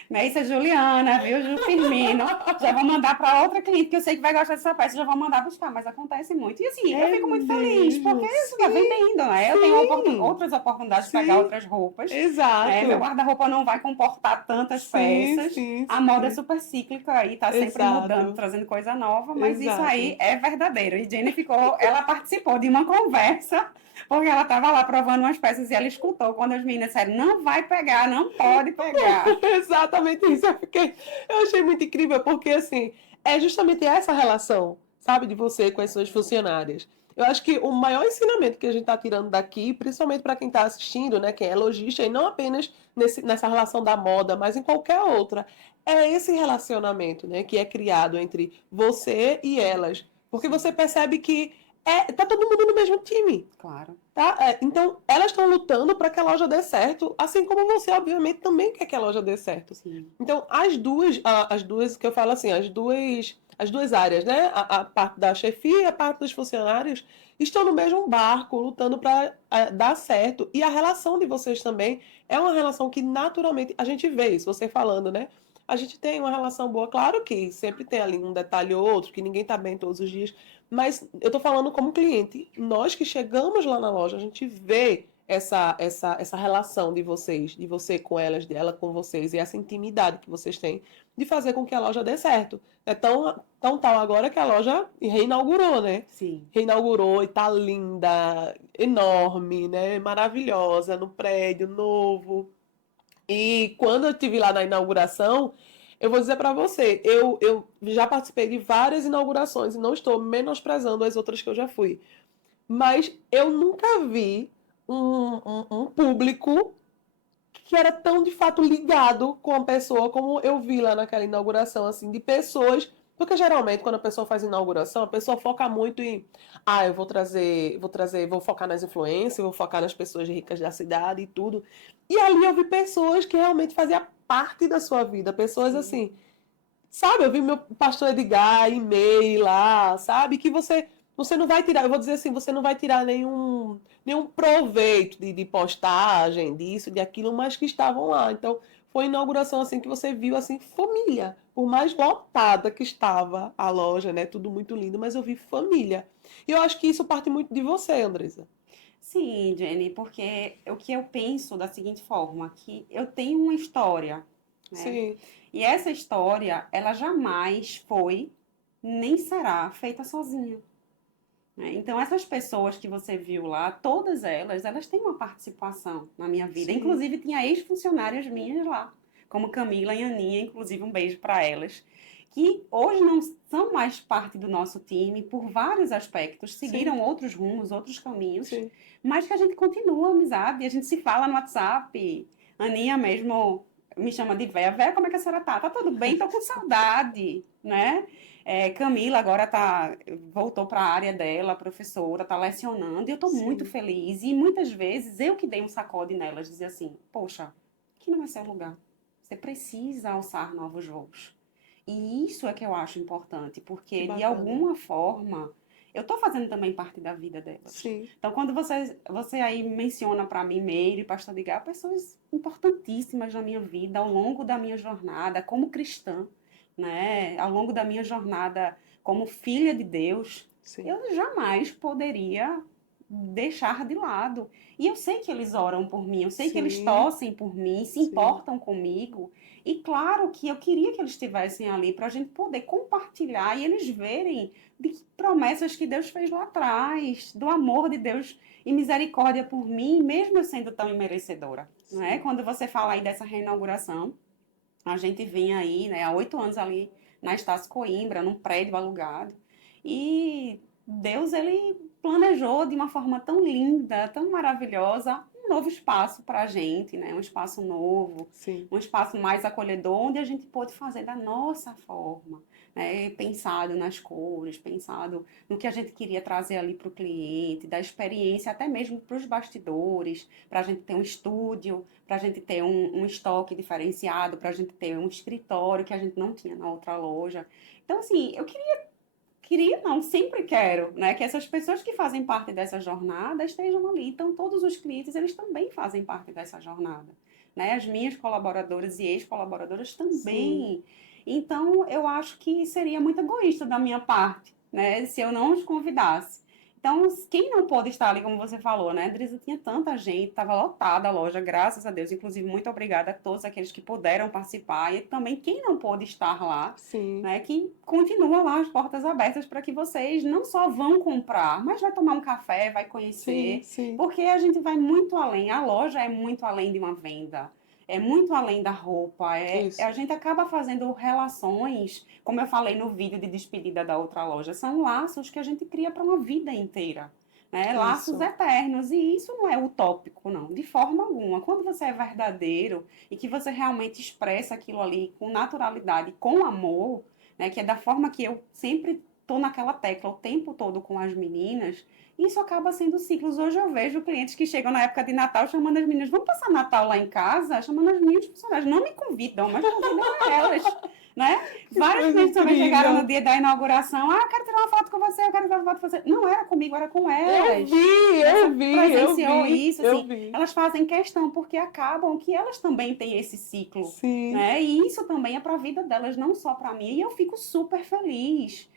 né? Isso é Juliana, viu, Ju Firmino, já vou mandar para outra cliente que eu sei que vai gostar dessa peça, já vou mandar buscar, mas acontece muito. E assim, eu É fico muito feliz, porque mesmo? isso está Sim, vendendo, né? Eu tenho sim, outras oportunidades de pegar sim. outras roupas, né? Meu Exato. guarda-roupa não vai comportar tantas Sim, peças. sim, A moda é sim. super cíclica aí, tá sempre mudando, Exato, trazendo coisa nova, mas isso aí exato. é verdadeiro. E Jenny ela participou de uma conversa, porque ela estava lá provando umas peças e ela escutou quando as meninas disseram, não vai pegar, não pode pegar. Exatamente isso. Eu achei muito incrível, porque assim, é justamente essa relação, sabe, de você com as suas funcionárias. Eu acho que o maior ensinamento que a gente está tirando daqui, principalmente para quem está assistindo, né, quem é lojista, e não apenas nessa relação da moda, mas em qualquer outra, é esse relacionamento, né, que é criado entre você e elas. Porque Sim, você percebe que tá todo mundo no mesmo time. claro. Tá? Então, elas estão lutando para que a loja dê certo, assim como você, obviamente, também quer que a loja dê certo. Sim, Então, as duas que eu falo assim, as duas áreas, né? A parte da chefia e a parte dos funcionários estão no mesmo barco, lutando para dar certo. E a relação de vocês também é uma relação que naturalmente a gente vê isso, você falando, né? A gente tem uma relação boa, claro que sempre tem ali um detalhe ou outro, que ninguém tá bem todos os dias, mas eu tô falando como cliente. Nós que chegamos lá na loja, a gente vê essa relação de vocês, de você com elas, dela com vocês, e essa intimidade que vocês têm de fazer com que a loja dê certo. É tão tal agora que a loja reinaugurou, né? sim. Reinaugurou e tá linda, enorme, né? Maravilhosa, no prédio novo. E quando eu estive lá na inauguração, eu vou dizer para você, eu já participei de várias inaugurações e não estou menosprezando as outras que eu já fui. Mas eu nunca vi um público que era tão de fato ligado com a pessoa como eu vi lá naquela inauguração, assim, de pessoas. Porque geralmente quando a pessoa faz inauguração, a pessoa foca muito em, eu vou focar nas influências, vou focar nas pessoas ricas da cidade e tudo. E ali eu vi pessoas que realmente faziam parte da sua vida, pessoas Sim. assim, sabe, eu vi meu pastor Edgar e-mail lá, sabe, que você não vai tirar, eu vou dizer assim, você não vai tirar nenhum proveito de postagem, disso, de aquilo, mas que estavam lá. Então, foi inauguração assim que você viu assim família, por mais lotada que estava a loja, né, tudo muito lindo, mas eu vi família. E eu acho que isso parte muito de você, Andresa. Sim, Jenny, porque o que eu penso da seguinte forma, que eu tenho uma história, né? Sim, E essa história, ela jamais foi, nem será feita sozinha, né? Então, essas pessoas que você viu lá, todas elas têm uma participação na minha vida. sim, Inclusive, tinha ex-funcionárias minhas lá, como Camila e Aninha, inclusive um beijo para elas, que hoje não são mais parte do nosso time por vários aspectos, sim, seguiram outros rumos, outros caminhos, sim, mas que a gente continua a amizade, a gente se fala no WhatsApp. Aninha mesmo me chama de véia. Véia, como é que a senhora tá? Tá tudo bem? Tô com saudade, né? Camila agora voltou para a área dela, professora, está lecionando, e eu estou muito sim, feliz. E muitas vezes eu que dei um sacode nelas, dizer assim: poxa, que não é seu lugar. Você precisa alçar novos voos. E isso é que eu acho importante, que porque de bacana. alguma forma eu estou fazendo também parte da vida delas. Sim, Então, quando você aí menciona para mim Meire e Pastor Edgar, pessoas importantíssimas na minha vida, ao longo da minha jornada como cristã, né? Ao longo da minha jornada como filha de Deus, sim, eu jamais poderia deixar de lado. E eu sei que eles oram por mim, eu sei que eles sim, torcem por mim, se sim, importam comigo. E claro que eu queria que eles estivessem ali para a gente poder compartilhar e eles verem de que promessas que Deus fez lá atrás, do amor de Deus e misericórdia por mim, mesmo eu sendo tão imerecedora. Não é? sim, Quando você fala aí dessa reinauguração, a gente vem aí, né, há 8 anos ali na Estácio Coimbra, num prédio alugado. E Deus, ele planejou de uma forma tão linda, tão maravilhosa, um novo espaço para a gente, né? Um espaço novo, sim, um espaço mais acolhedor, onde a gente pôde fazer da nossa forma, né? Pensado nas cores, pensado no que a gente queria trazer ali para o cliente, da experiência até mesmo para os bastidores, para a gente ter um estúdio, para a gente ter um estoque diferenciado, para a gente ter um escritório que a gente não tinha na outra loja. Então, assim, eu queria não, sempre quero, né, que essas pessoas que fazem parte dessa jornada estejam ali. Então, todos os clientes, eles também fazem parte dessa jornada, né? As minhas colaboradoras e ex-colaboradoras sim, também. Então, eu acho que seria muito egoísta da minha parte, né, se eu não os convidasse. Então, quem não pôde estar ali, como você falou, né? Drisa, tinha tanta gente, estava lotada a loja, graças a Deus. Inclusive, muito obrigada a todos aqueles que puderam participar e também quem não pôde estar lá, sim, né? Que continua lá as portas abertas para que vocês não só vão comprar, mas vai tomar um café, vai sim, conhecer, sim, porque a gente vai muito além. A loja é muito além de uma venda. É muito além da roupa, a isso, gente acaba fazendo relações, como eu falei no vídeo de despedida da outra loja, são laços que a gente cria para uma vida inteira, né? Laços isso, eternos, e isso não é utópico, não, de forma alguma. Quando você é verdadeiro e que você realmente expressa aquilo ali com naturalidade, com amor, né? Que é da forma que eu sempre tô naquela tecla o tempo todo com as meninas, isso acaba sendo ciclos. Hoje eu vejo clientes que chegam na época de Natal chamando as meninas, vamos passar Natal lá em casa? Chamando as minhas funcionárias. Não me convidam, mas convidam elas, né? que Vários coisa clientes também chegaram no incrível. dia da inauguração. Ah, eu quero tirar uma foto com você, eu quero tirar uma foto com você. Não era comigo, era com Eu elas. vi, Né? Você eu vi, eu presenciou vi, isso, eu assim. vi. Elas fazem questão, porque acabam que elas também têm esse ciclo, Sim, né? E isso também é para a vida delas, não só para mim. E eu fico super feliz.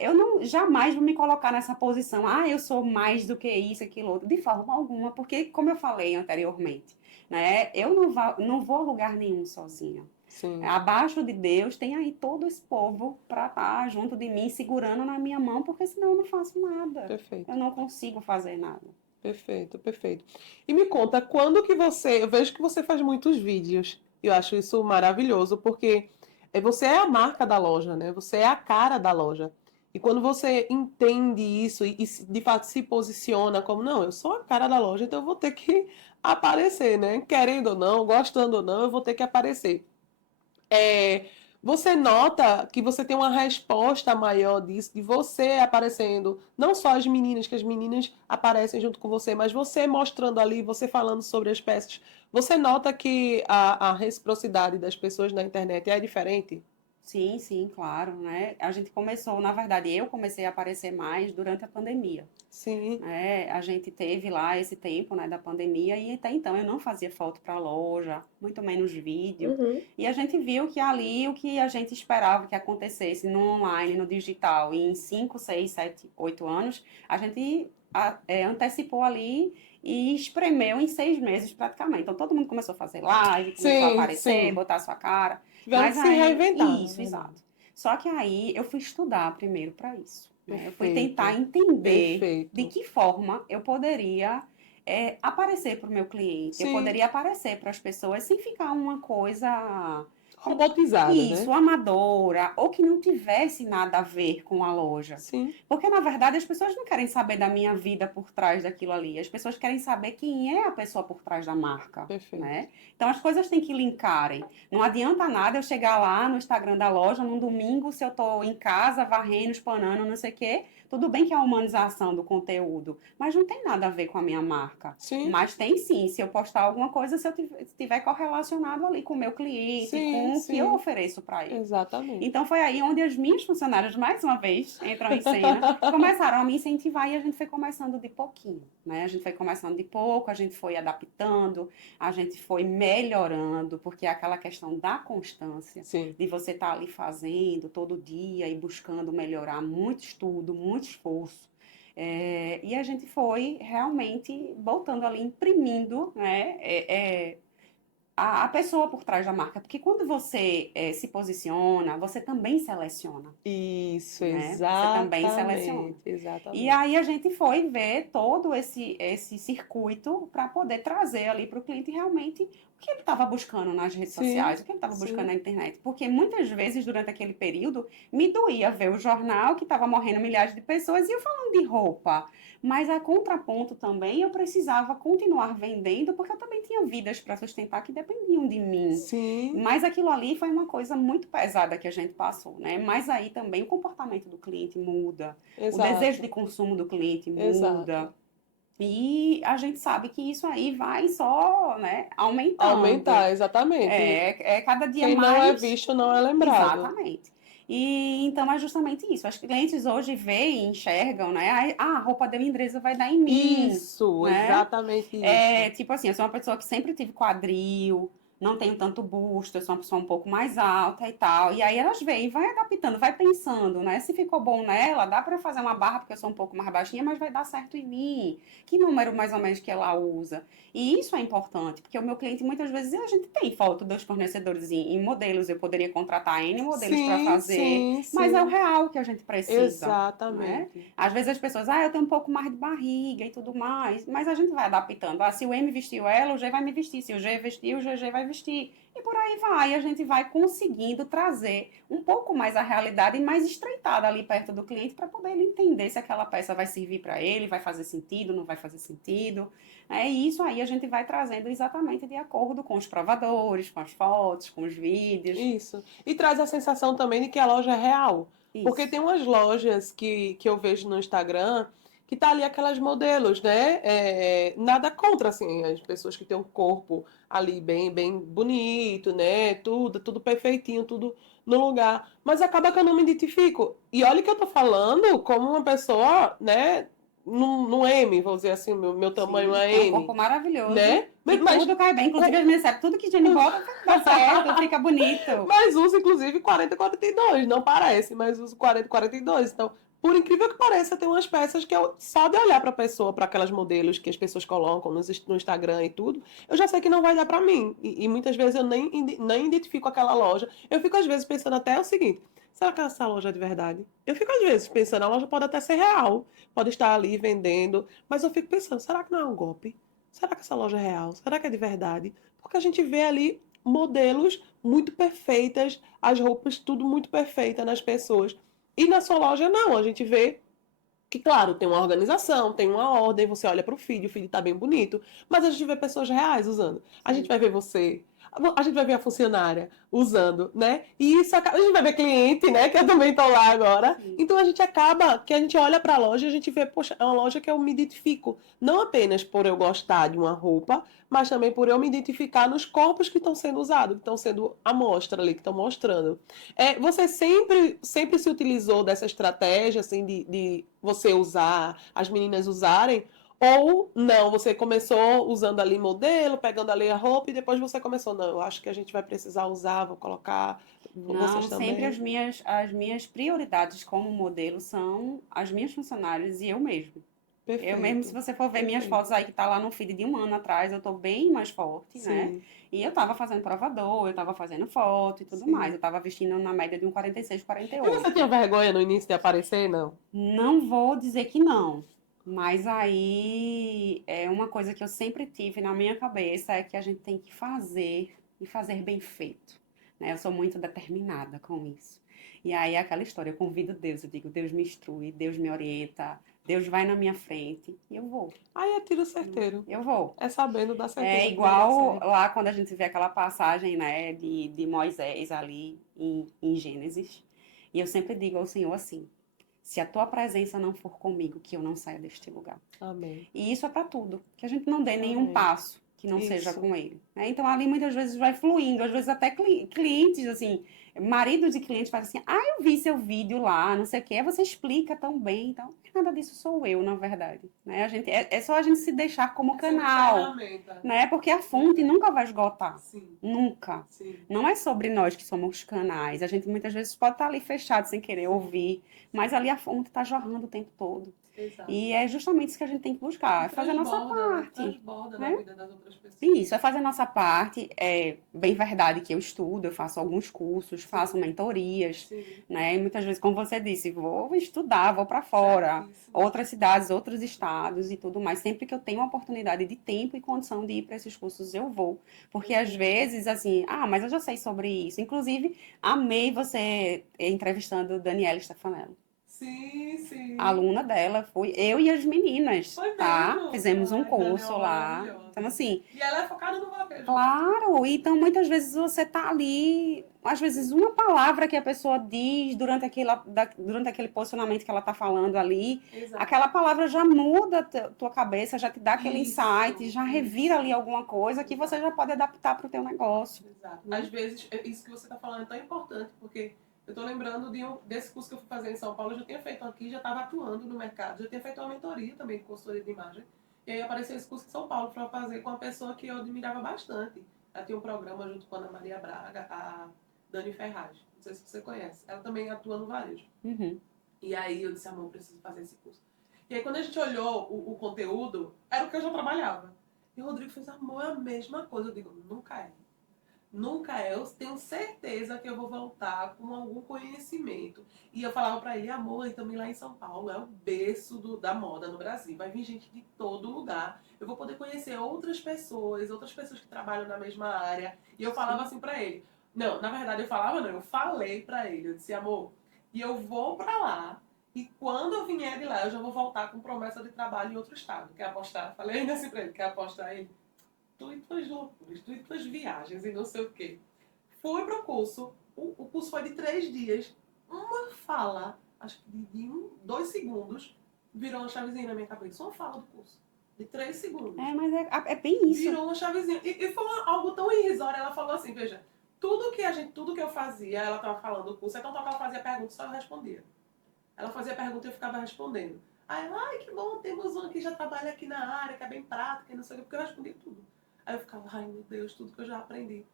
Eu não jamais vou me colocar nessa posição, eu sou mais do que isso, aquilo, outro, de forma alguma, porque, como eu falei anteriormente, né, eu não vou a lugar nenhum sozinha. sim, Abaixo de Deus tem aí todo esse povo para estar junto de mim, segurando na minha mão, porque senão eu não faço nada. Eu perfeito. não consigo fazer nada. Perfeito, perfeito. E me conta, quando que você. Eu vejo que você faz muitos vídeos. Eu acho isso maravilhoso, porque você é a marca da loja, né? Você é a cara da loja. E quando você entende isso de fato se posiciona como, não, eu sou a cara da loja, então eu vou ter que aparecer, né? Querendo ou não, gostando ou não, eu vou ter que aparecer. É, você nota que você tem uma resposta maior disso, de você aparecendo, não só as meninas, que as meninas aparecem junto com você, mas você mostrando ali, você falando sobre as peças. Você nota que a reciprocidade das pessoas na internet é diferente? Sim, sim, claro, né? A gente começou, na verdade, eu comecei a aparecer mais durante a pandemia, Sim. né? A gente teve lá esse tempo, né, da pandemia e até então eu não fazia foto para loja, muito menos vídeo. Uhum. E a gente viu que ali o que a gente esperava que acontecesse no online, no digital, em 5, 6, 7, 8 anos, a gente antecipou ali e espremeu em 6 meses praticamente. Então todo mundo começou a fazer live, começou a Sim, aparecer, sim. botar a sua cara. Tiveram que Mas se aí, reinventar, na isso, verdade. exato. Só que aí eu fui estudar primeiro para isso, né? Eu fui tentar Perfeito. entender de Perfeito. que forma eu poderia aparecer para o meu cliente, eu Sim. poderia aparecer para as pessoas sem ficar uma coisa Robotizada, isso, né? amadora, ou que não tivesse nada a ver com a loja. Sim. Porque, na verdade, as pessoas não querem saber da minha vida por trás daquilo ali. As pessoas querem saber quem é a pessoa por trás da marca, Perfeito. né? Então, as coisas têm que linkarem. Não adianta nada eu chegar lá no Instagram da loja num domingo, se eu estou em casa, varrendo, espanando, não sei o quê. Tudo bem que é a humanização do conteúdo, mas não tem nada a ver com a minha marca. Sim. Mas tem sim, se eu postar alguma coisa, se eu tiver correlacionado ali com o meu cliente, Sim, com o que eu sim. ofereço para ele. Exatamente. Então foi aí onde as minhas funcionárias, mais uma vez, entram em cena, começaram a me incentivar e a gente foi começando de pouquinho, né? A gente foi começando de pouco, a gente foi adaptando, a gente foi melhorando, porque é aquela questão da constância, Sim. de você estar ali fazendo todo dia e buscando melhorar, muito estudo, muito esforço. E a gente foi realmente voltando ali, imprimindo, né, a pessoa por trás da marca. Porque quando você se posiciona, você também seleciona, Isso, né? Você também seleciona. exatamente. E Exatamente. aí a gente foi ver todo esse circuito para poder trazer ali para o cliente realmente o que ele estava buscando nas redes Sim, sociais, o que ele estava buscando sim. na internet. Porque muitas vezes, durante aquele período, me doía ver o jornal que estava morrendo milhares de pessoas e eu falando de roupa. Mas a contraponto também, eu precisava continuar vendendo, porque eu também tinha vidas para sustentar que dependiam de mim. Sim, Mas aquilo ali foi uma coisa muito pesada que a gente passou, né? Mas aí também o comportamento do cliente muda, o desejo de exato. consumo do cliente Exato. muda. E a gente sabe que isso aí vai só, né, aumentando. Aumentar, exatamente. É cada dia Quem não é mais. visto não é lembrado. Exatamente. E então é justamente isso. As clientes hoje veem, enxergam, né? A roupa da Andresa vai dar em mim, Isso, né? exatamente isso. Tipo assim, eu sou uma pessoa que sempre tive quadril, não tenho tanto busto, eu sou uma pessoa um pouco mais alta e tal. E aí elas veem, vai adaptando, vai pensando, né? Se ficou bom nela, dá para fazer uma barra porque eu sou um pouco mais baixinha, mas vai dar certo em mim. Que número mais ou menos que ela usa? E isso é importante, porque o meu cliente muitas vezes a gente tem foto dos fornecedores em modelos, eu poderia contratar N modelos para Sim, fazer, sim, mas é o sim. real que a gente precisa, né? Exatamente. Às vezes as pessoas, eu tenho um pouco mais de barriga e tudo mais, mas a gente vai adaptando. Se o M vestiu ela, o G vai me vestir. Se o G vestiu, o GG vai vestir. E por aí vai. A gente vai conseguindo trazer um pouco mais a realidade e mais estreitada ali perto do cliente para poder ele entender se aquela peça vai servir para ele, vai fazer sentido, não vai fazer sentido. E isso aí a gente vai trazendo exatamente de acordo com os provadores, com as fotos, com os vídeos. Isso. E traz a sensação também de que a loja é real. Porque Isso. tem umas lojas que eu vejo no Instagram que tá ali aquelas modelos, né? Nada contra, assim, as pessoas que têm um corpo ali bem, bem bonito, né? Tudo perfeitinho, tudo no lugar. Mas acaba que eu não me identifico. E olha que eu tô falando como uma pessoa, né? No M, vou dizer assim, meu tamanho Sim, é tem um corpo M, maravilhoso, né? que Mas tudo cai bem, inclusive o, as minhas recebe, tudo que a Jenny bota dá certo, fica bonito. mas uso inclusive 40 e 42, não parece, mas uso 40 e 42. Então, por incrível que pareça, tem umas peças que eu, só de olhar para a pessoa, para aquelas modelos que as pessoas colocam no Instagram e tudo, eu já sei que não vai dar para mim. E muitas vezes eu nem identifico aquela loja. Eu fico às vezes pensando até o seguinte: será que essa loja é de verdade? Eu fico às vezes pensando, a loja pode até ser real, pode estar ali vendendo, mas eu fico pensando, será que não é um golpe? Será que essa loja é real? Será que é de verdade? Porque a gente vê ali modelos muito perfeitas, as roupas tudo muito perfeita nas pessoas. E na sua loja não, a gente vê que, claro, tem uma organização, tem uma ordem, você olha para o feed está bem bonito, mas a gente vê pessoas reais usando. A gente Sim, vai ver você. A gente vai ver a funcionária usando, né? E isso a gente vai ver cliente, né? Que eu também estou lá agora. Sim. Então a gente acaba que a gente olha para a loja e a gente vê, poxa, é uma loja que eu me identifico. Não apenas por eu gostar de uma roupa, mas também por eu me identificar nos corpos que estão sendo usados, que estão sendo à mostra ali, que estão mostrando. Você sempre se utilizou dessa estratégia, assim, de você usar, as meninas usarem? Ou não, você começou usando ali modelo, pegando ali a roupa e depois você começou, não, eu acho que a gente vai precisar usar, vou colocar, vocês Não, sempre também. as minhas prioridades como modelo são as minhas funcionárias e eu mesmo. Eu mesmo, se Perfeito, você for ver minhas perfeito. fotos aí que tá lá no feed de um ano atrás, eu tô bem mais forte, né? Sim, E eu tava fazendo provador, eu tava fazendo foto e tudo mais. sim. Eu tava vestindo na média de um 46, E você 48. tinha vergonha no início de aparecer, não? Não vou dizer que não, mas aí é uma coisa que eu sempre tive na minha cabeça é que a gente tem que fazer e fazer bem feito, né? Eu sou muito determinada com isso. E aí é aquela história, eu convido Deus, eu digo, Deus me instrui, Deus me orienta, Deus vai na minha frente e eu vou, Aí é tiro né? certeiro. Eu vou. É sabendo, dar É certeza que vai dar igual certo. lá quando a gente vê aquela passagem, né, de Moisés ali em Gênesis. E eu sempre digo ao Senhor assim: se a tua presença não for comigo, que eu não saia deste lugar. Amém. E isso é para tudo, que a gente não dê nenhum Amém. passo que não seja Isso. com ele, né? Então ali muitas vezes vai fluindo, às vezes até clientes assim, marido de cliente faz assim: "Ah, eu vi seu vídeo lá, não sei o quê". Aí você explica tão bem, então nada disso sou eu, na verdade, né? É só a gente se deixar como É ser uma canal, ferramenta. né? Porque a fonte Verdade. nunca vai esgotar. Sim, Nunca. sim. Não é sobre nós que somos canais. A gente muitas vezes pode estar ali fechado sem querer Sim. ouvir, mas ali a fonte está jorrando o tempo todo. Exato. E é justamente isso que a gente tem que E buscar, é fazer a nossa transborda, né? parte, Transborda na né? vida das outras pessoas. Isso, é fazer a nossa parte. É bem verdade que eu estudo, eu faço alguns cursos, faço Sim, mentorias, sim. né? E muitas vezes, como você disse, vou estudar, vou para fora, Certíssimo. outras cidades, outros estados e tudo mais. Sempre que eu tenho oportunidade de tempo e condição de ir para esses cursos, eu vou. Porque às Perfeito. vezes, assim, mas eu já sei sobre isso. Inclusive, amei você entrevistando Daniela Stefanello. Sim, A sim. aluna dela fui eu e as meninas, Foi tá? mesmo. Fizemos um Ai, curso Daniel, lá. Então, maravilhosa. assim, E ela é focada no varejo. claro, então muitas vezes você tá ali, às vezes uma palavra que a pessoa diz durante aquele posicionamento que ela tá falando ali, Exato. aquela palavra já muda tua cabeça, já te dá aquele insight, Isso, já revira ali isso. alguma coisa que você Exato, já pode adaptar para o teu negócio, exato. né? Às vezes, isso que você está falando é tão importante, porque eu estou lembrando desse curso que eu fui fazer em São Paulo, eu já tinha feito aqui, já estava atuando no mercado, já tinha feito uma mentoria também de consultoria de imagem. E aí apareceu esse curso em São Paulo para fazer com uma pessoa que eu admirava bastante. Ela tinha um programa junto com a Ana Maria Braga, a Dani Ferraz. Não sei se você conhece. Ela também atua no varejo. Uhum. E aí eu disse, amor, eu preciso fazer esse curso. E aí quando a gente olhou o conteúdo, era o que eu já trabalhava. E o Rodrigo fez, amor, é a mesma coisa. Eu digo, nunca é. Nunca é. Eu tenho certeza que eu vou voltar com algum conhecimento. E eu falava pra ele, amor, e também lá em São Paulo é o berço da moda no Brasil. Vai vir gente de todo lugar. Eu vou poder conhecer outras pessoas que trabalham na mesma área. E eu falava Sim. assim pra ele. Não, na verdade eu falava não, eu falei pra ele. Eu disse, amor, e eu vou pra lá. E quando eu vier de lá, eu já vou voltar com promessa de trabalho em outro estado. Quer apostar? Falei ainda assim pra ele, quer apostar ele? Tu e tuas loucuras, tu e tuas viagens e não sei o quê. Fui pro curso, o curso foi de 3 dias. Uma fala, acho que de 2 segundos, virou uma chavezinha na minha cabeça. Uma fala do curso, de 3 segundos. Mas é bem isso. Virou uma chavezinha. E foi algo tão irrisório. Ela falou assim, veja, tudo que eu fazia, ela estava falando do curso, então ela fazia pergunta e só eu respondia. Ela fazia pergunta e eu ficava respondendo. Aí ela, ai, que bom, temos um que já trabalha aqui na área, que é bem prática, e não sei o que, porque eu respondia tudo. Aí eu ficava, ai meu Deus, tudo que eu já aprendi.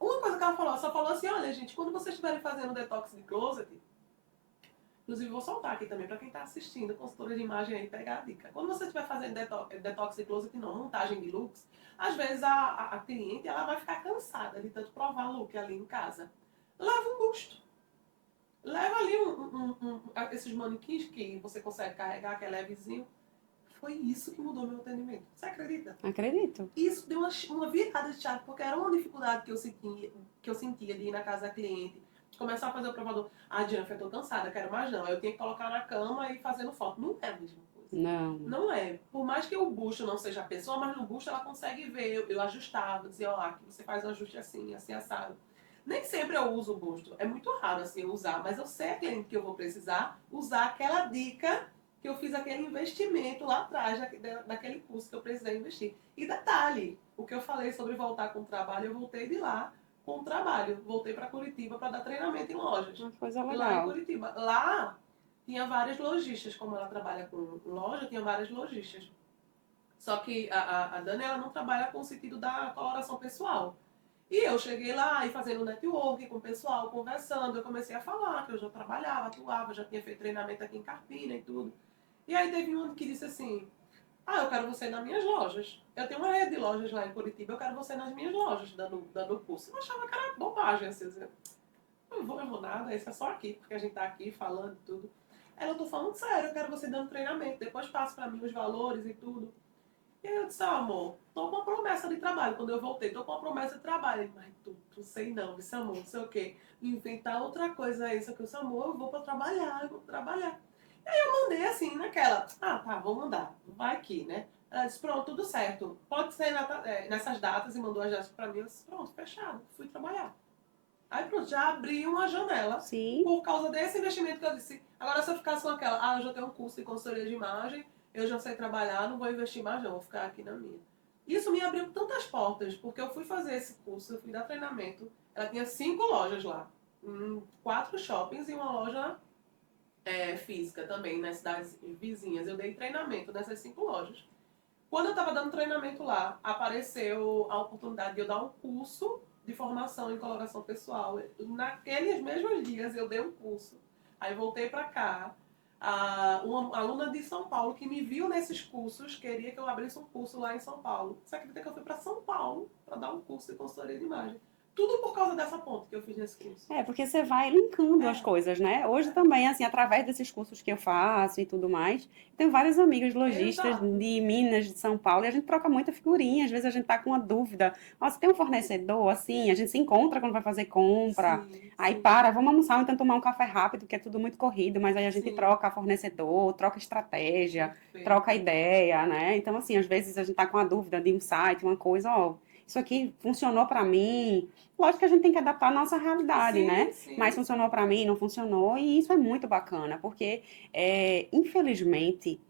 Uma coisa que ela falou, só falou assim, olha gente, quando vocês estiverem fazendo detox de closet, inclusive vou soltar aqui também para quem está assistindo, consultora de imagem aí, pegar a dica. Quando você estiver fazendo detox de closet, não, montagem de looks, às vezes a cliente ela vai ficar cansada de tanto provar look ali em casa. Leva um busto. Leva ali esses manequins que você consegue carregar, que é levezinho. Foi isso que mudou meu atendimento. Você acredita? Acredito. Isso deu uma virada de chave, porque era uma dificuldade que eu sentia de ir na casa da cliente, começar a fazer o provador. Ah, Jennifer, eu tô cansada, quero mais não. Aí eu tinha que colocar na cama e fazendo foto. Não é a mesma coisa. Não. Não é. Por mais que o busto não seja a pessoa, mas no busto ela consegue ver. Eu ajustava, dizia, ó, aqui você faz o ajuste assim, assim, assado. Nem sempre eu uso o busto. É muito raro assim eu usar, mas eu sei a cliente que eu vou precisar usar aquela dica que eu fiz aquele investimento lá atrás, daquele curso que eu precisei investir. E detalhe, o que eu falei sobre voltar com o trabalho, eu voltei de lá com o trabalho. Voltei para Curitiba para dar treinamento em lojas. Uma coisa Lá em legal. Curitiba. Lá tinha várias lojistas, como ela trabalha com loja, tinha várias lojistas. Só que a Dani, ela não trabalha com o sentido da coloração pessoal. E eu cheguei lá e fazendo network com o pessoal, conversando, eu comecei a falar que eu já trabalhava, atuava, já tinha feito treinamento aqui em Carpina e tudo. E aí teve um que disse assim, eu quero você nas minhas lojas. Eu tenho uma rede de lojas lá em Curitiba, eu quero você nas minhas lojas, dando curso. Eu achava que era bobagem, assim, eu vou nada, isso é só aqui, porque a gente tá aqui falando tudo. Ela, eu tô falando sério, eu quero você dando treinamento, depois passa pra mim os valores e tudo. E aí eu disse, amor, tô com uma promessa de trabalho. Quando eu voltei, tô com uma promessa de trabalho. Ele, mas tu sei não, disse, amor, não sei o quê. Inventar outra coisa aí, só que eu disse, amor, eu vou pra trabalhar, eu vou trabalhar. E aí eu mandei assim, naquela, tá, vou mandar, vai aqui, né? Ela disse, pronto, tudo certo. Pode ser nessas datas, e mandou as datas pra mim. Eu disse, pronto, fechado, fui trabalhar. Aí pronto, já abri uma janela Sim. por causa desse investimento que eu disse. Agora, se eu ficasse com aquela, eu já tenho um curso de consultoria de imagem, eu já sei trabalhar, não vou investir mais não, vou ficar aqui na minha. Isso me abriu tantas portas, porque eu fui fazer esse curso, eu fui dar treinamento, ela tinha 5 lojas lá, 4 shoppings e uma loja física também, nas cidades vizinhas. Eu dei treinamento nessas 5 lojas. Quando eu estava dando treinamento lá, apareceu a oportunidade de eu dar um curso de formação em coloração pessoal. Naqueles mesmos dias eu dei um curso. Aí voltei para cá. Uma aluna de São Paulo que me viu nesses cursos queria que eu abrisse um curso lá em São Paulo. Você acredita que eu fui para São Paulo para dar um curso de consultoria de imagem? Tudo por causa dessa ponte que eu fiz nesse curso. Porque você vai linkando as coisas, né? Hoje também, assim, através desses cursos que eu faço e tudo mais, tenho vários amigos lojistas Exato. de Minas, de São Paulo, e a gente troca muita figurinha. Às vezes a gente tá com uma dúvida. Nossa, tem um fornecedor, assim, a gente se encontra quando vai fazer compra. Sim, Aí sim, vamos almoçar ou então tomar um café rápido, que é tudo muito corrido, mas aí a gente sim. troca fornecedor, troca estratégia, troca Perfeito. ideia, né? Então, assim, às vezes a gente tá com a dúvida de um site, uma coisa, ó, isso aqui funcionou para mim. Lógico que a gente tem que adaptar a nossa realidade, Sim, né? Mas sim. funcionou para mim, não funcionou, e isso é muito bacana, porque, infelizmente,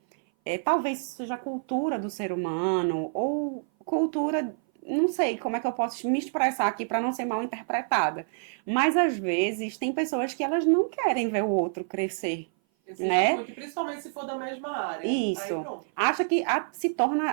talvez seja a cultura do ser humano, ou cultura, não sei como é que eu posso me expressar aqui para não ser mal interpretada, mas às vezes tem pessoas que elas não querem ver o outro crescer, Existe né? muito, e principalmente se for da mesma área. Aí Isso. pronto. Acha que é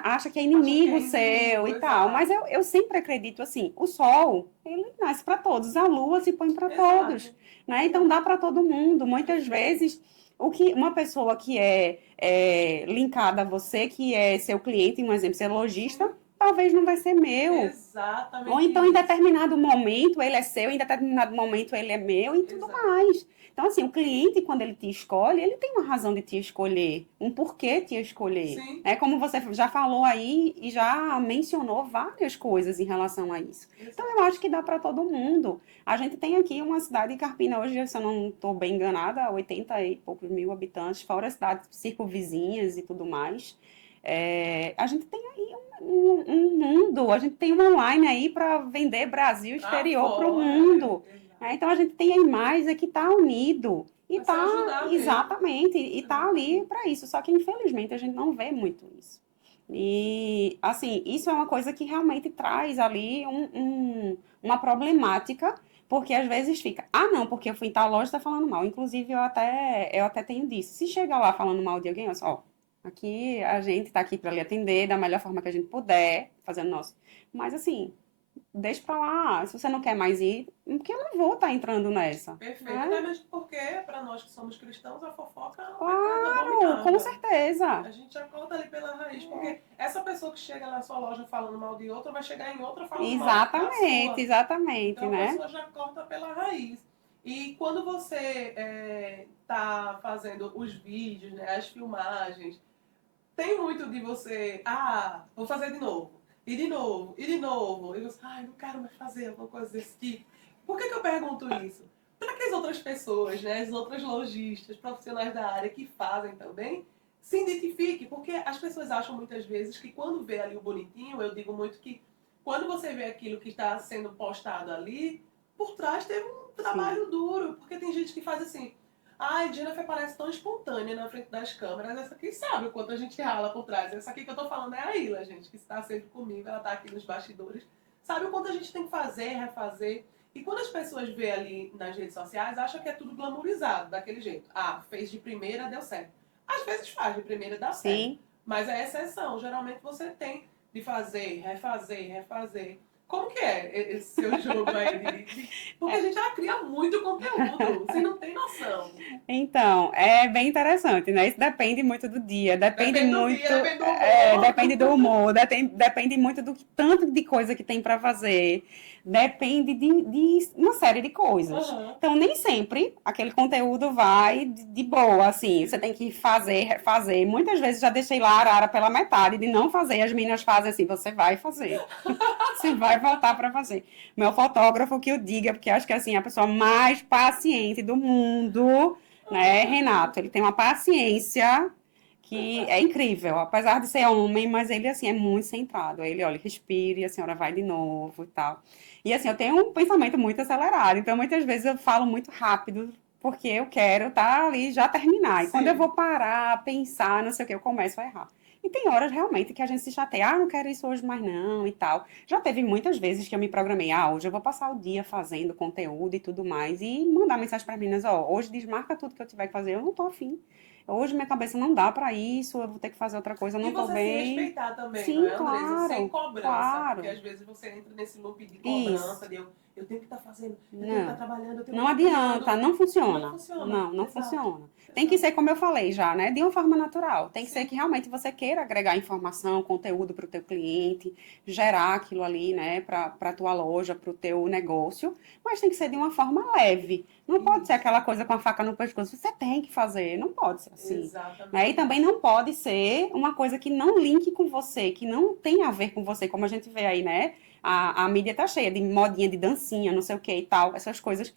Acha que é inimigo seu inimigo, e tal. Mas exato. eu sempre acredito assim, o sol, ele nasce para todos, a lua se põe para todos, Exato. né? Então dá Exato. para todo mundo. Muitas Perfeito. vezes, o que uma pessoa que é linkada a você, que é seu cliente, um exemplo, ser lojista, Sim, talvez não vai ser meu. Ou exatamente então, em isso. determinado momento, ele é seu, em determinado momento, ele é meu e tudo Exato. mais. Então, assim, o cliente, quando ele te escolhe, ele tem uma razão de te escolher, um porquê te escolher. Sim, É como você já falou aí e já mencionou várias coisas em relação a isso. Então, exato. eu acho que dá para todo mundo. A gente tem aqui uma cidade de Carpina hoje, se eu não estou bem enganada, 80 e poucos mil habitantes, fora as cidades circunvizinhas e tudo mais. A gente tem aí um mundo, a gente tem um online aí para vender Brasil Pra exterior para o fora, mundo. exato. Então a gente tem aí mais é que está unido e Pra se está ajudar mesmo. exatamente e está ali Exatamente. para isso. Só que infelizmente a gente não vê muito isso. E assim, isso é uma coisa que realmente traz ali uma problemática, porque às vezes fica, não, porque eu fui em tal loja, está falando mal. Inclusive, eu até tenho disso. Se chega lá falando mal de alguém, eu só, ó, aqui a gente está aqui para lhe atender da melhor forma que a gente puder, fazendo nosso. Mas assim, deixa pra lá. Se você não quer mais ir, porque eu não vou estar entrando nessa, Perfeito. né? Até mesmo porque, para nós que somos cristãos, a fofoca é um pecado Claro, com abominável. certeza. A gente já corta ali pela raiz, porque essa pessoa que chega na sua loja falando mal de outra vai chegar em outra falando mal da Exatamente, sua. exatamente, Então a né? pessoa já corta pela raiz. E quando você está fazendo os vídeos, né, as filmagens, tem muito de você, vou fazer de novo, e de novo, e de novo. E você, não quero mais fazer alguma coisa desse tipo. Por que eu pergunto isso? Para que as outras pessoas, né, as outras lojistas, profissionais da área que fazem também, se identifique, porque as pessoas acham muitas vezes que quando vê ali o bonitinho, eu digo muito que quando você vê aquilo que está sendo postado ali, por trás teve um Sim. trabalho duro, porque tem gente que faz assim, ai, Jennifer parece tão espontânea na frente das câmeras, essa aqui sabe o quanto a gente rala por trás. Essa aqui que eu tô falando é a Ilha, gente, que está sempre comigo, ela tá aqui nos bastidores, sabe o quanto a gente tem que fazer, refazer. E quando as pessoas vê ali nas redes sociais, acham que é tudo glamourizado, daquele jeito. Ah, fez de primeira, deu certo. Às vezes faz de primeira e dá certo. Sim. Mas é exceção. Geralmente você tem de fazer, refazer, refazer. Como que é esse seu jogo aí? Porque a gente já cria muito conteúdo. Você não tem noção. Então, é bem interessante, né? Isso depende muito do dia, depende Depende do muito, dia, depende do humor. depende do humor, depende muito do tanto de coisa que tem para fazer, depende de uma série de coisas. Uhum. Então, nem sempre aquele conteúdo vai de boa, assim. Você tem que fazer, refazer. Muitas vezes já deixei lá a arara pela metade de não fazer. As meninas fazem assim, você vai fazer. Você vai voltar para fazer. Meu fotógrafo que eu diga, porque acho que assim, a pessoa mais paciente do mundo, né, Renato? Ele tem uma paciência que é incrível, apesar de ser homem, mas ele assim é muito centrado. Ele, olha, respire, a senhora vai de novo e tal. E assim, eu tenho um pensamento muito acelerado, então muitas vezes eu falo muito rápido, porque eu quero estar ali já terminar. E quando eu Sim. vou parar, pensar, não sei o que, eu começo a errar. E tem horas realmente que a gente se chateia, ah, não quero isso hoje mais não e tal. Já teve muitas vezes que eu me programei, ah, hoje eu vou passar o dia fazendo conteúdo e tudo mais, e mandar mensagem para as meninas, ó, hoje desmarca tudo que eu tiver que fazer, eu não tô afim. Hoje minha cabeça não dá para isso, eu vou ter que fazer outra coisa, eu E não tô você se bem. respeitar também, não Sim, é, Andresa? Sem claro, cobrança, porque claro. às vezes você entra nesse loop de cobrança, Isso. de eu tenho que estar fazendo, eu tenho que estar Não. trabalhando, eu tenho que Não estar adianta, criando. não Não funciona. funciona. Não, não Exato. funciona. Tem que Exato. ser como eu falei já, né? De uma forma natural. Tem que ser Sim. que realmente você queira agregar informação, conteúdo para o teu cliente, gerar aquilo ali, né, para a tua loja, para o teu negócio, mas tem que ser de uma forma leve. Não pode ser Isso. aquela coisa com a faca no pescoço. Você tem que fazer, não pode ser assim. Né? E Exatamente também isso. não pode ser uma coisa que não linke com você, que não tem a ver com você, como a gente vê aí, né? A mídia tá cheia de modinha de dancinha, não sei o que e tal, essas coisas.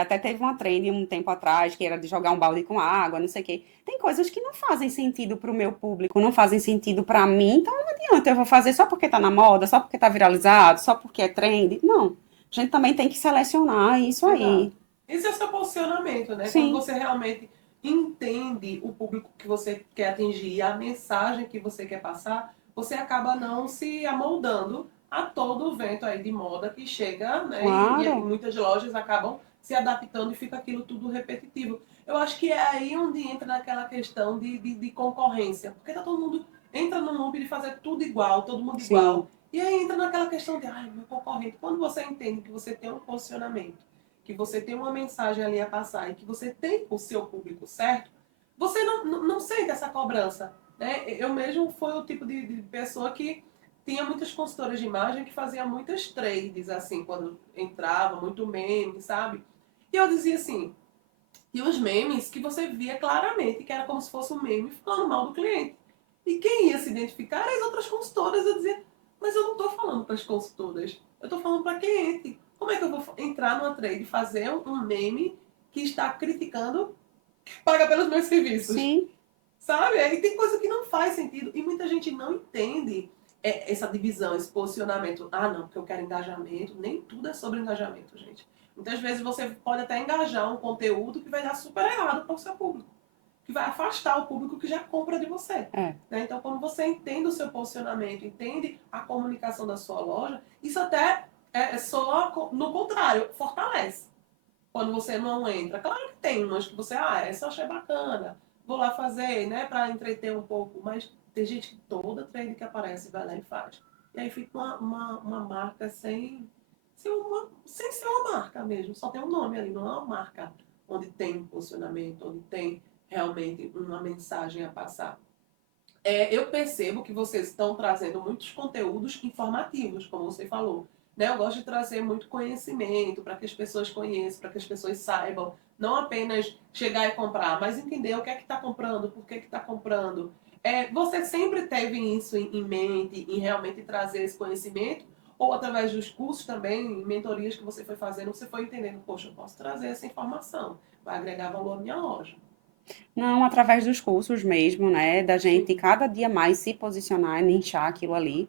Até teve uma trend um tempo atrás que era de jogar um balde com água, não sei o que. Tem coisas que não fazem sentido pro meu público, não fazem sentido pra mim, então não adianta eu vou fazer só porque tá na moda, só porque tá viralizado, só porque é trend. Não. A gente também tem que selecionar isso Exato. aí. Esse é o seu posicionamento, né? Quando Sim, você realmente entende o público que você quer atingir, a mensagem que você quer passar, você acaba não se amoldando a todo o vento aí de moda que chega, né? E claro. muitas lojas acabam se adaptando e fica aquilo tudo repetitivo. Eu acho que é aí onde entra naquela questão de concorrência, porque tá todo mundo entra no loop de fazer tudo igual, todo mundo Sim, igual. E aí entra naquela questão de, ai, meu concorrente. Quando você entende que você tem um posicionamento, que você tem uma mensagem ali a passar e que você tem o seu público certo, você não sente essa cobrança. Né? Eu mesmo fui o tipo de pessoa que tinha muitas consultoras de imagem que fazia muitas trades, assim, quando entrava, muito meme, sabe? E eu dizia assim, e os memes que você via claramente que era como se fosse um meme falando mal do cliente. E quem ia se identificar eram as outras consultoras. Eu dizia, mas eu não estou falando para as consultoras, eu estou falando para cliente. Como é que eu vou entrar numa trade e fazer um meme que está criticando que paga pelos meus serviços? sim. Sabe? E tem coisa que não faz sentido. E muita gente não entende essa divisão, esse posicionamento. Ah, não, porque eu quero engajamento. Nem tudo é sobre engajamento, gente. Muitas vezes você pode até engajar um conteúdo que vai dar super errado para o seu público. Que vai afastar o público que já compra de você. É. Né? Então, quando você entende o seu posicionamento, entende a comunicação da sua loja, isso até soa no contrário, fortalece quando você não entra. Claro que tem umas que você, essa eu achei bacana, vou lá fazer, né, para entreter um pouco, mas tem gente que toda trend que aparece vai lá e faz. E aí fica uma marca sem ser uma marca mesmo, só tem um nome ali, não é uma marca onde tem um posicionamento, onde tem realmente uma mensagem a passar. Eu percebo que vocês estão trazendo muitos conteúdos informativos, como você falou. Né? Eu gosto de trazer muito conhecimento para que as pessoas conheçam, para que as pessoas saibam. Não apenas chegar e comprar, mas entender o que é que está comprando, por que está comprando. Você sempre teve isso em mente, em realmente trazer esse conhecimento? Ou através dos cursos também, mentorias que você foi fazendo, você foi entendendo, poxa, eu posso trazer essa informação, vai agregar valor à minha loja. Não, através dos cursos mesmo, né? Da gente cada dia mais se posicionar, nichar aquilo ali.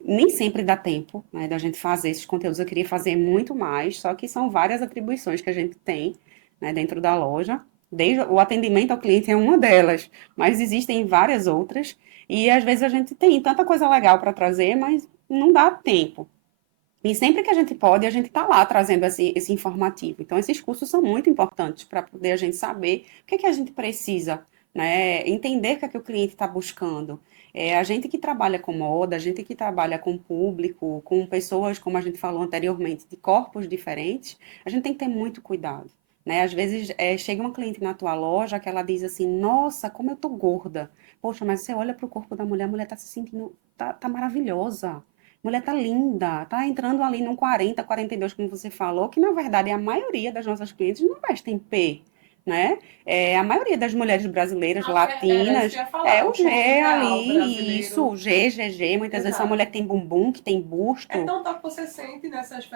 Nem sempre dá tempo, né, da gente fazer esses conteúdos. Eu queria fazer muito mais, só que são várias atribuições que a gente tem, né, dentro da loja. Desde o atendimento ao cliente é uma delas, mas existem várias outras. E às vezes a gente tem tanta coisa legal para trazer, mas não dá tempo. E sempre que a gente pode, a gente está lá trazendo esse informativo. Então, esses cursos são muito importantes para poder a gente saber o que é que a gente precisa, né? Entender o que é que o cliente está buscando. A gente que trabalha com moda, a gente que trabalha com público, com pessoas, como a gente falou anteriormente, de corpos diferentes, a gente tem que ter muito cuidado. Né? Às vezes chega uma cliente na tua loja que ela diz assim, nossa, como eu tô gorda. Poxa, mas você olha para o corpo da mulher, a mulher tá se sentindo, tá maravilhosa. Mulher tá linda, tá entrando ali num 40, 42, como você falou, que na verdade a maioria das nossas clientes não vestem P, né? A maioria das mulheres brasileiras, Era isso que latinas, eu ia é falar. o O G corpo ideal ali, isso, brasileiro. o G, GG, muitas vezes são mulher que Exato. tem bumbum, que tem É busto. tão tal que você sente nessas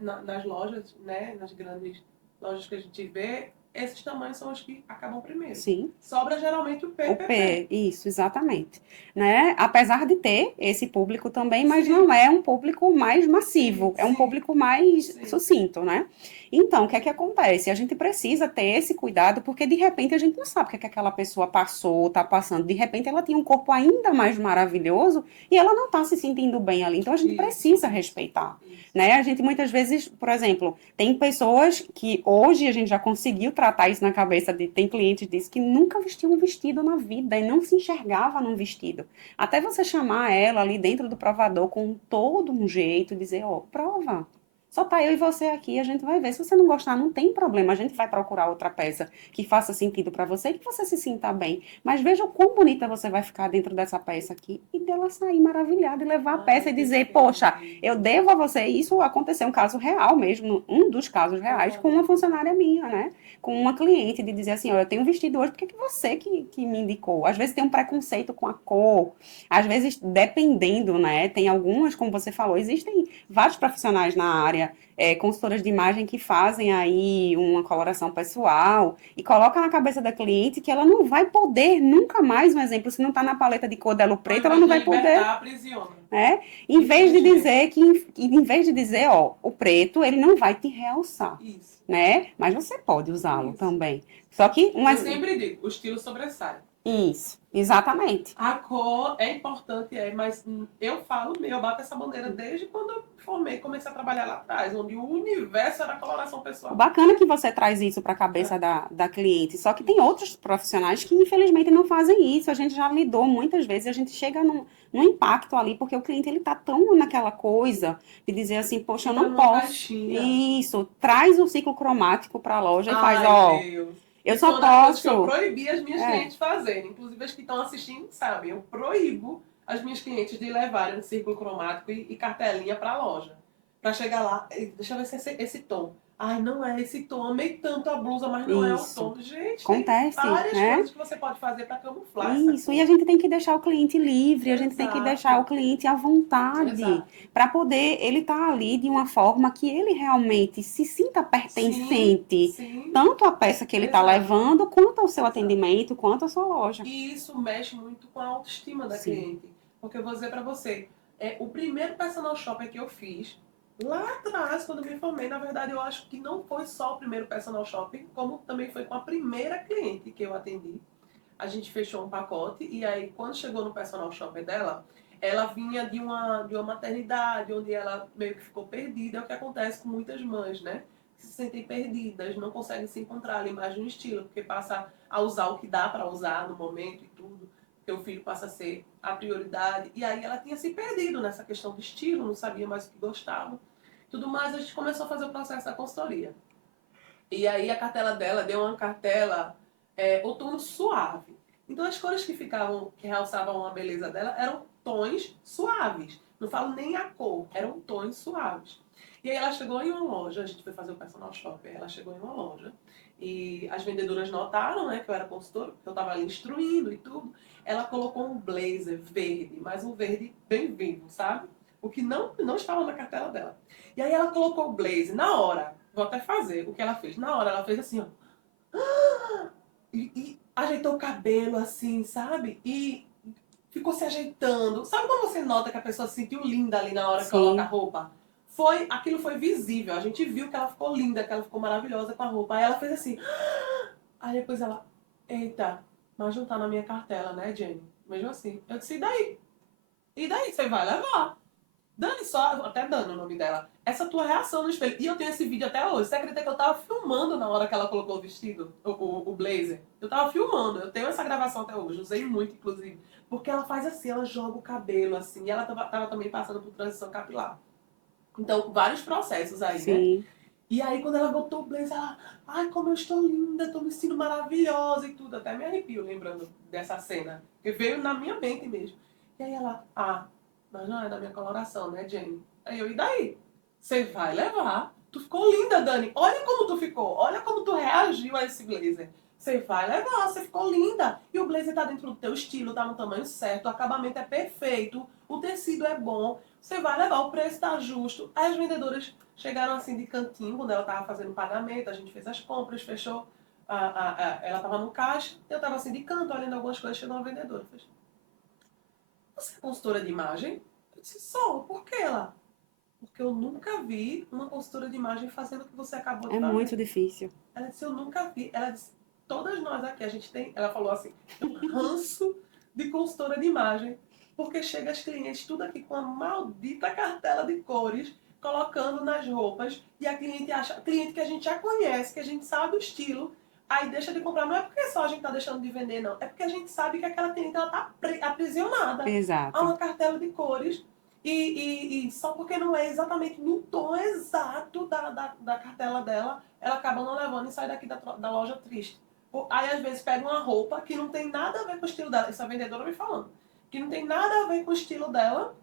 nas lojas, né? Nas grandes lojas que a gente vê, esses tamanhos são os que acabam primeiro. Sim, Sobra geralmente o o PPP. P, isso, exatamente. Né? Apesar de ter esse público também, mas Sim, não é um público mais massivo, sim, é um sim, público mais sim. sucinto, né? Então, o que é que acontece? A gente precisa ter esse cuidado, porque de repente a gente não sabe o que é que aquela pessoa passou, está passando. De repente ela tinha um corpo ainda mais maravilhoso e ela não está se sentindo bem ali. Então a gente Isso, precisa isso, respeitar. isso. Né? A gente muitas vezes, por exemplo, tem pessoas que hoje a gente já conseguiu tratar isso na cabeça de, tem clientes disso que nunca vestiu um vestido na vida e não se enxergava num vestido. Até você chamar ela ali dentro do provador com todo um jeito, dizer, ó, prova. Só tá eu e você aqui, a gente vai ver. Se você não gostar, não tem problema. A gente vai procurar outra peça que faça sentido para você e que você se sinta bem. Mas veja o quão bonita você vai ficar dentro dessa peça aqui e dela sair maravilhada e levar a peça Ai, e dizer, poxa, eu perfeito. devo a você. Isso aconteceu um caso real mesmo, um dos casos reais, com uma Exatamente. funcionária minha, né? Com uma cliente, de dizer assim, ó, eu tenho vestido hoje, porque que você que me indicou? Às vezes tem um preconceito com a cor, às vezes dependendo, né? Tem algumas, como você falou, existem vários profissionais na área, consultoras de imagem que fazem aí uma coloração pessoal e coloca na cabeça da cliente que ela não vai poder nunca mais, um exemplo, se não está na paleta de cor dela o Ao preto, ela invés não de vai poder, libertar, aprisiona. né? Em vez de Infelizmente. dizer em vez de dizer, ó, o preto, ele não vai te realçar, Isso, né? Mas você pode usá-lo isso. também. Só que, Eu sempre digo, o estilo sobressai. isso, exatamente. A cor é importante, mas eu falo meu, eu bato essa bandeira desde quando eu formei, comecei a trabalhar lá atrás, onde o universo era coloração O pessoal. bacana é que você traz isso para a É, cabeça da cliente, só que tem isso. outros profissionais que infelizmente não fazem isso. A gente já lidou muitas vezes, a gente chega num impacto ali, porque o cliente ele tá tão naquela coisa de dizer assim, poxa, eu Entra não numa posso. caixinha. Isso, traz o ciclo cromático para a loja e faz, Ai, ó, Deus. eu Isso foi só uma das coisas que eu posso. proibi as minhas É, clientes fazerem. Inclusive as que estão assistindo sabem. Eu proíbo as minhas clientes de levarem um círculo cromático e cartelinha para a loja. Para chegar lá, deixa eu ver se é esse tom. Ai, não é esse tom. Amei tanto a blusa, mas não é o isso. tom. Gente, tem Acontece, várias né? coisas que você pode fazer para camuflar essa Isso, e a cor. gente tem que deixar o cliente livre, a gente tem que deixar o Exato. cliente à vontade, Exato. para poder ele estar ali de uma forma que ele realmente se sinta Sim, pertencente, sim. tanto à peça que ele está Exato. levando, quanto ao seu Exato. atendimento, quanto à sua loja. E isso mexe muito com a autoestima da Sim. cliente. Porque eu vou dizer pra você, o primeiro personal shopper que eu fiz, lá atrás, quando me formei, na verdade eu acho que não foi só o primeiro personal shopping, como também foi com a primeira cliente que eu atendi. A gente fechou um pacote e aí quando chegou no personal shopper dela, ela vinha de uma maternidade, onde ela meio que ficou perdida, é o que acontece com muitas mães, né? Que se sentem perdidas, não conseguem se encontrar ali mais no estilo, porque passa a usar o que dá para usar no momento e tudo, porque o filho passa a ser a prioridade. E aí ela tinha se perdido nessa questão de estilo, não sabia mais o que gostava. Tudo mais, a gente começou a fazer o processo da consultoria. E aí a cartela dela deu uma cartela outono suave. Então as cores que ficavam, que realçavam a beleza dela eram tons suaves. Não falo nem a cor, eram tons suaves. E aí ela chegou em uma loja, a gente foi fazer o personal shopper, ela chegou em uma loja e as vendedoras notaram, né, que eu era consultora, que eu estava ali instruindo e tudo. Ela colocou um blazer verde, mas um verde bem vivo, sabe? O que não estava na cartela dela. E aí ela colocou o blazer na hora. Vou até fazer o que ela fez. Na hora ela fez assim, ó. e ajeitou o cabelo, assim, sabe? E ficou se ajeitando. Sabe quando você nota que a pessoa se sentiu linda ali na hora que coloca a Sim. roupa? Aquilo foi visível. A gente viu que ela ficou linda, que ela ficou maravilhosa com a roupa. Aí ela fez assim. Aí depois ela, eita, mas não tá na minha cartela, né, Jenny? Mesmo assim. Eu disse, e daí? E daí? Você vai levar. Dani só, até Dani o nome dela. Essa tua reação no espelho. E eu tenho esse vídeo até hoje. Você acredita que eu tava filmando na hora que ela colocou o vestido, o blazer? Eu tava filmando. Eu tenho essa gravação até hoje. Usei muito, inclusive. Porque ela faz assim, ela joga o cabelo assim. E ela tava também passando por transição capilar. Então, vários processos aí, né? Sim. E aí, quando ela botou o blazer, ela... Ai, como eu estou linda, estou me sentindo maravilhosa e tudo. Até me arrepio lembrando dessa cena. Porque veio na minha mente mesmo. E aí ela... Ah, mas não é da minha coloração, né, Jenny? Aí eu, e daí? Você vai levar. Tu ficou linda, Dani. Olha como tu ficou. Olha como tu reagiu a esse blazer. Você vai levar, você ficou linda. E o blazer tá dentro do teu estilo, tá no tamanho certo, o acabamento é perfeito, o tecido é bom. Você vai levar, o preço tá justo. Aí as vendedoras chegaram assim de cantinho, quando ela tava fazendo o pagamento, a gente fez as compras, fechou. Ela tava no caixa, eu tava assim de canto, olhando algumas coisas, chegou uma vendedora. Fez, você é consultora de imagem? Eu disse, sou, por que ela? Porque eu nunca vi uma consultora de imagem fazendo o que você acabou de É fazer. muito difícil. Ela disse, eu nunca vi. Ela disse, todas nós aqui, a gente tem, ela falou assim, tem um ranço de consultora de imagem, porque chega as clientes tudo aqui com a maldita cartela de cores, colocando nas roupas, e a cliente acha, cliente que a gente já conhece, que a gente sabe o estilo, aí deixa de comprar. Não é porque só a gente tá deixando de vender, não. É porque a gente sabe que aquela cliente, ela tá aprisionada a Exato. uma cartela de cores, e só porque não é exatamente no tom exato da cartela dela, ela acaba não levando e sai daqui da loja triste. Aí às vezes pega uma roupa que não tem nada a ver com o estilo dela, isso a vendedora me falando, que não tem nada a ver com o estilo dela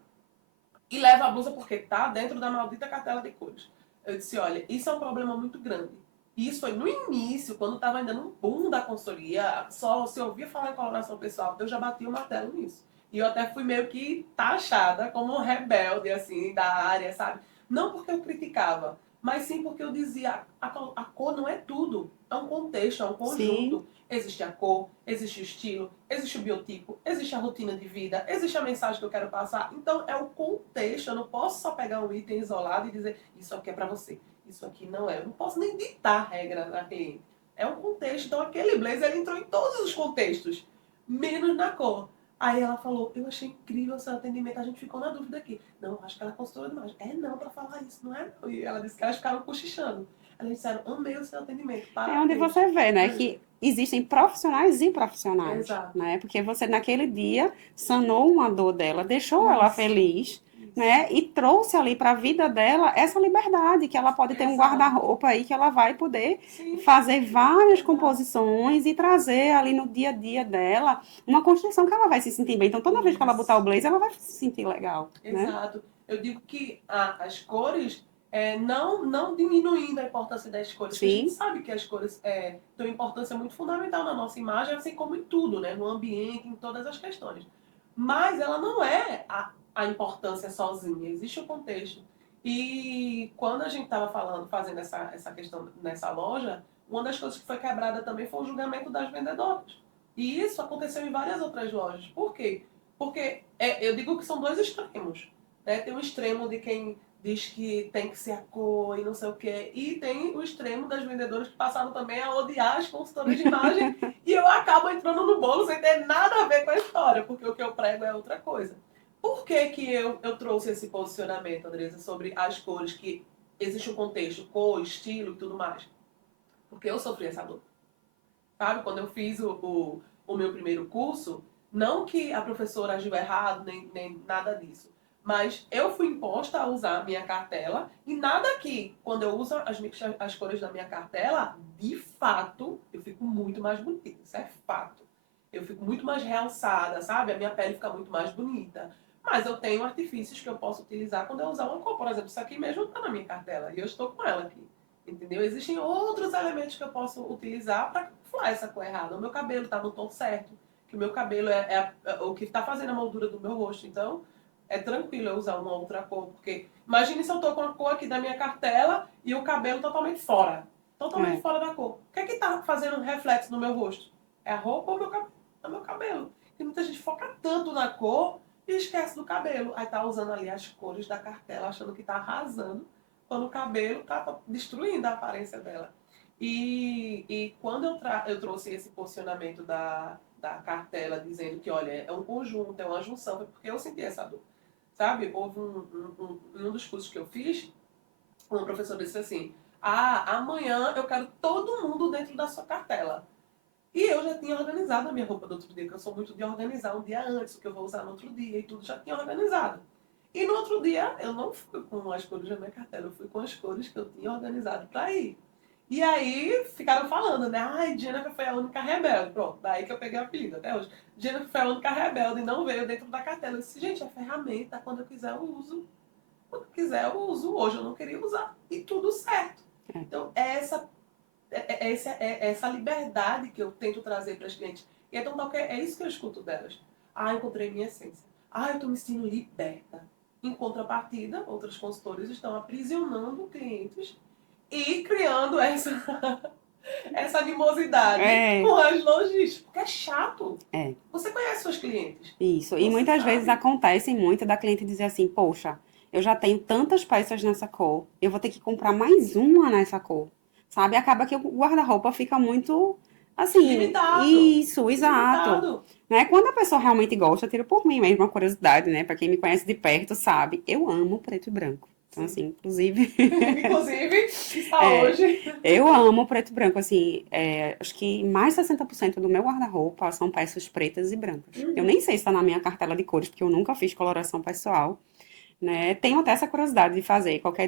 e leva a blusa porque tá dentro da maldita cartela de cores. Eu disse, olha, isso é um problema muito grande. E isso foi no início, quando estava ainda no boom da consultoria, só se ouvia falar em coloração pessoal, eu já bati o martelo nisso. E eu até fui meio que taxada como rebelde, assim, da área, sabe? Não porque eu criticava, mas sim porque eu dizia, a cor não é tudo. É um contexto, é um Sim. conjunto. Existe a cor, existe o estilo, existe o biotipo, existe a rotina de vida, existe a mensagem que eu quero passar. Então é o contexto. Eu não posso só pegar um item isolado e dizer isso aqui é para você, isso aqui não é. Eu não posso nem ditar regra na cliente. É um contexto. Então aquele blazer ele entrou em todos os contextos, menos na cor. Aí ela falou, eu achei incrível o seu atendimento, a gente ficou na dúvida aqui. Não, acho que ela é consultora de imagem. É não, para falar isso, não é não. E ela disse que elas ficaram cochichando. Elas disseram, amei o seu atendimento, É onde parabéns. você vê, né, que existem profissionais e profissionais, Exato. né? Porque você naquele dia sanou uma dor dela, deixou ela Isso, feliz, isso. né? E trouxe ali para a vida dela essa liberdade, que ela pode ter um Exato. guarda-roupa aí que ela vai poder Sim, fazer várias exato. composições e trazer ali no dia a dia dela uma construção que ela vai se sentir bem. Então, toda vez que ela botar o Isso. blazer, ela vai se sentir legal, né? Exato. Eu digo que as cores, não diminuindo a importância das cores, que a gente Sim, sabe que as cores têm uma importância muito fundamental na nossa imagem, assim como em tudo, né? No ambiente, em todas as questões. Mas ela não é a importância sozinha, existe o contexto. E quando a gente estava fazendo essa questão nessa loja, uma das coisas que foi quebrada também foi o julgamento das vendedoras. E isso aconteceu em várias outras lojas. Por quê? Porque eu digo que são dois extremos. Né? Tem o extremo de quem diz que tem que ser a cor e não sei o quê. E tem o extremo das vendedoras que passaram também a odiar as consultoras de imagem. E eu acabo entrando no bolo sem ter nada a ver com a história, porque o que eu prego é outra coisa. Por que, que eu trouxe esse posicionamento, Andresa, sobre as cores, que existe um contexto, cor, estilo e tudo mais? Porque eu sofri essa dor. Sabe? Quando eu fiz o meu primeiro curso, não que a professora agiu errado, nem nada disso. Mas eu fui imposta a usar a minha cartela e nada que, quando eu uso as cores da minha cartela, de fato, eu fico muito mais bonita. Isso é fato. Eu fico muito mais realçada, sabe? A minha pele fica muito mais bonita. Mas eu tenho artifícios que eu posso utilizar quando eu usar uma cor. Por exemplo, isso aqui mesmo está na minha cartela e eu estou com ela aqui. Entendeu? Existem outros elementos que eu posso utilizar para camuflar essa cor errada. O meu cabelo está no tom certo, que o meu cabelo é o que está fazendo a moldura do meu rosto. Então, é tranquilo eu usar uma outra cor, porque imagine se eu estou com a cor aqui da minha cartela e o cabelo totalmente fora. Totalmente é. fora da cor. O que é que está fazendo um reflexo no meu rosto? É a roupa ou é o meu cabelo. E muita gente foca tanto na cor e esquece do cabelo. Aí tá usando ali as cores da cartela, achando que tá arrasando, quando o cabelo tá destruindo a aparência dela. E quando eu trouxe esse posicionamento da cartela, dizendo que, olha, é um conjunto, é uma junção, foi porque eu senti essa dor. Sabe? Houve em um dos cursos que eu fiz, um professor disse assim: ah, amanhã eu quero todo mundo dentro da sua cartela. E eu já tinha organizado a minha roupa do outro dia, que eu sou muito de organizar um dia antes, o que eu vou usar no outro dia e tudo, já tinha organizado. E no outro dia eu não fui com as cores da minha cartela, eu fui com as cores que eu tinha organizado para ir. E aí ficaram falando, né? Ai, Jennifer foi a única rebelde. Pronto, daí que eu peguei o apelido até hoje. Jennifer foi a única rebelde e não veio dentro da cartela. Eu disse, gente, é ferramenta, quando eu quiser eu uso. Quando eu quiser eu uso. Hoje eu não queria usar. E tudo certo. Então, essa liberdade que eu tento trazer para as clientes. E então, é isso que eu escuto delas. Ah, encontrei minha essência. Ah, eu estou me sentindo liberta. Em contrapartida, outros consultores estão aprisionando clientes e criando essa animosidade É, com as lojistas. Porque é chato. é. Você conhece seus clientes. Isso. E Você muitas vezes sabe. acontece muito da cliente dizer assim, poxa, eu já tenho tantas peças nessa cor, eu vou ter que comprar mais uma nessa cor. Sabe? Acaba que o guarda-roupa fica muito assim, Limitado. isso, exato. Limitado. Né? Quando a pessoa realmente gosta, tira por mim mesmo uma curiosidade, né? Pra quem me conhece de perto sabe, eu amo preto e branco. Então, Sim. assim, inclusive, Inclusive, está é, hoje. eu amo preto e branco, assim, acho que mais 60% do meu guarda-roupa são peças pretas e brancas. Eu nem sei se está na minha cartela de cores, porque eu nunca fiz coloração pessoal, né? Tenho até essa curiosidade de fazer, Vamos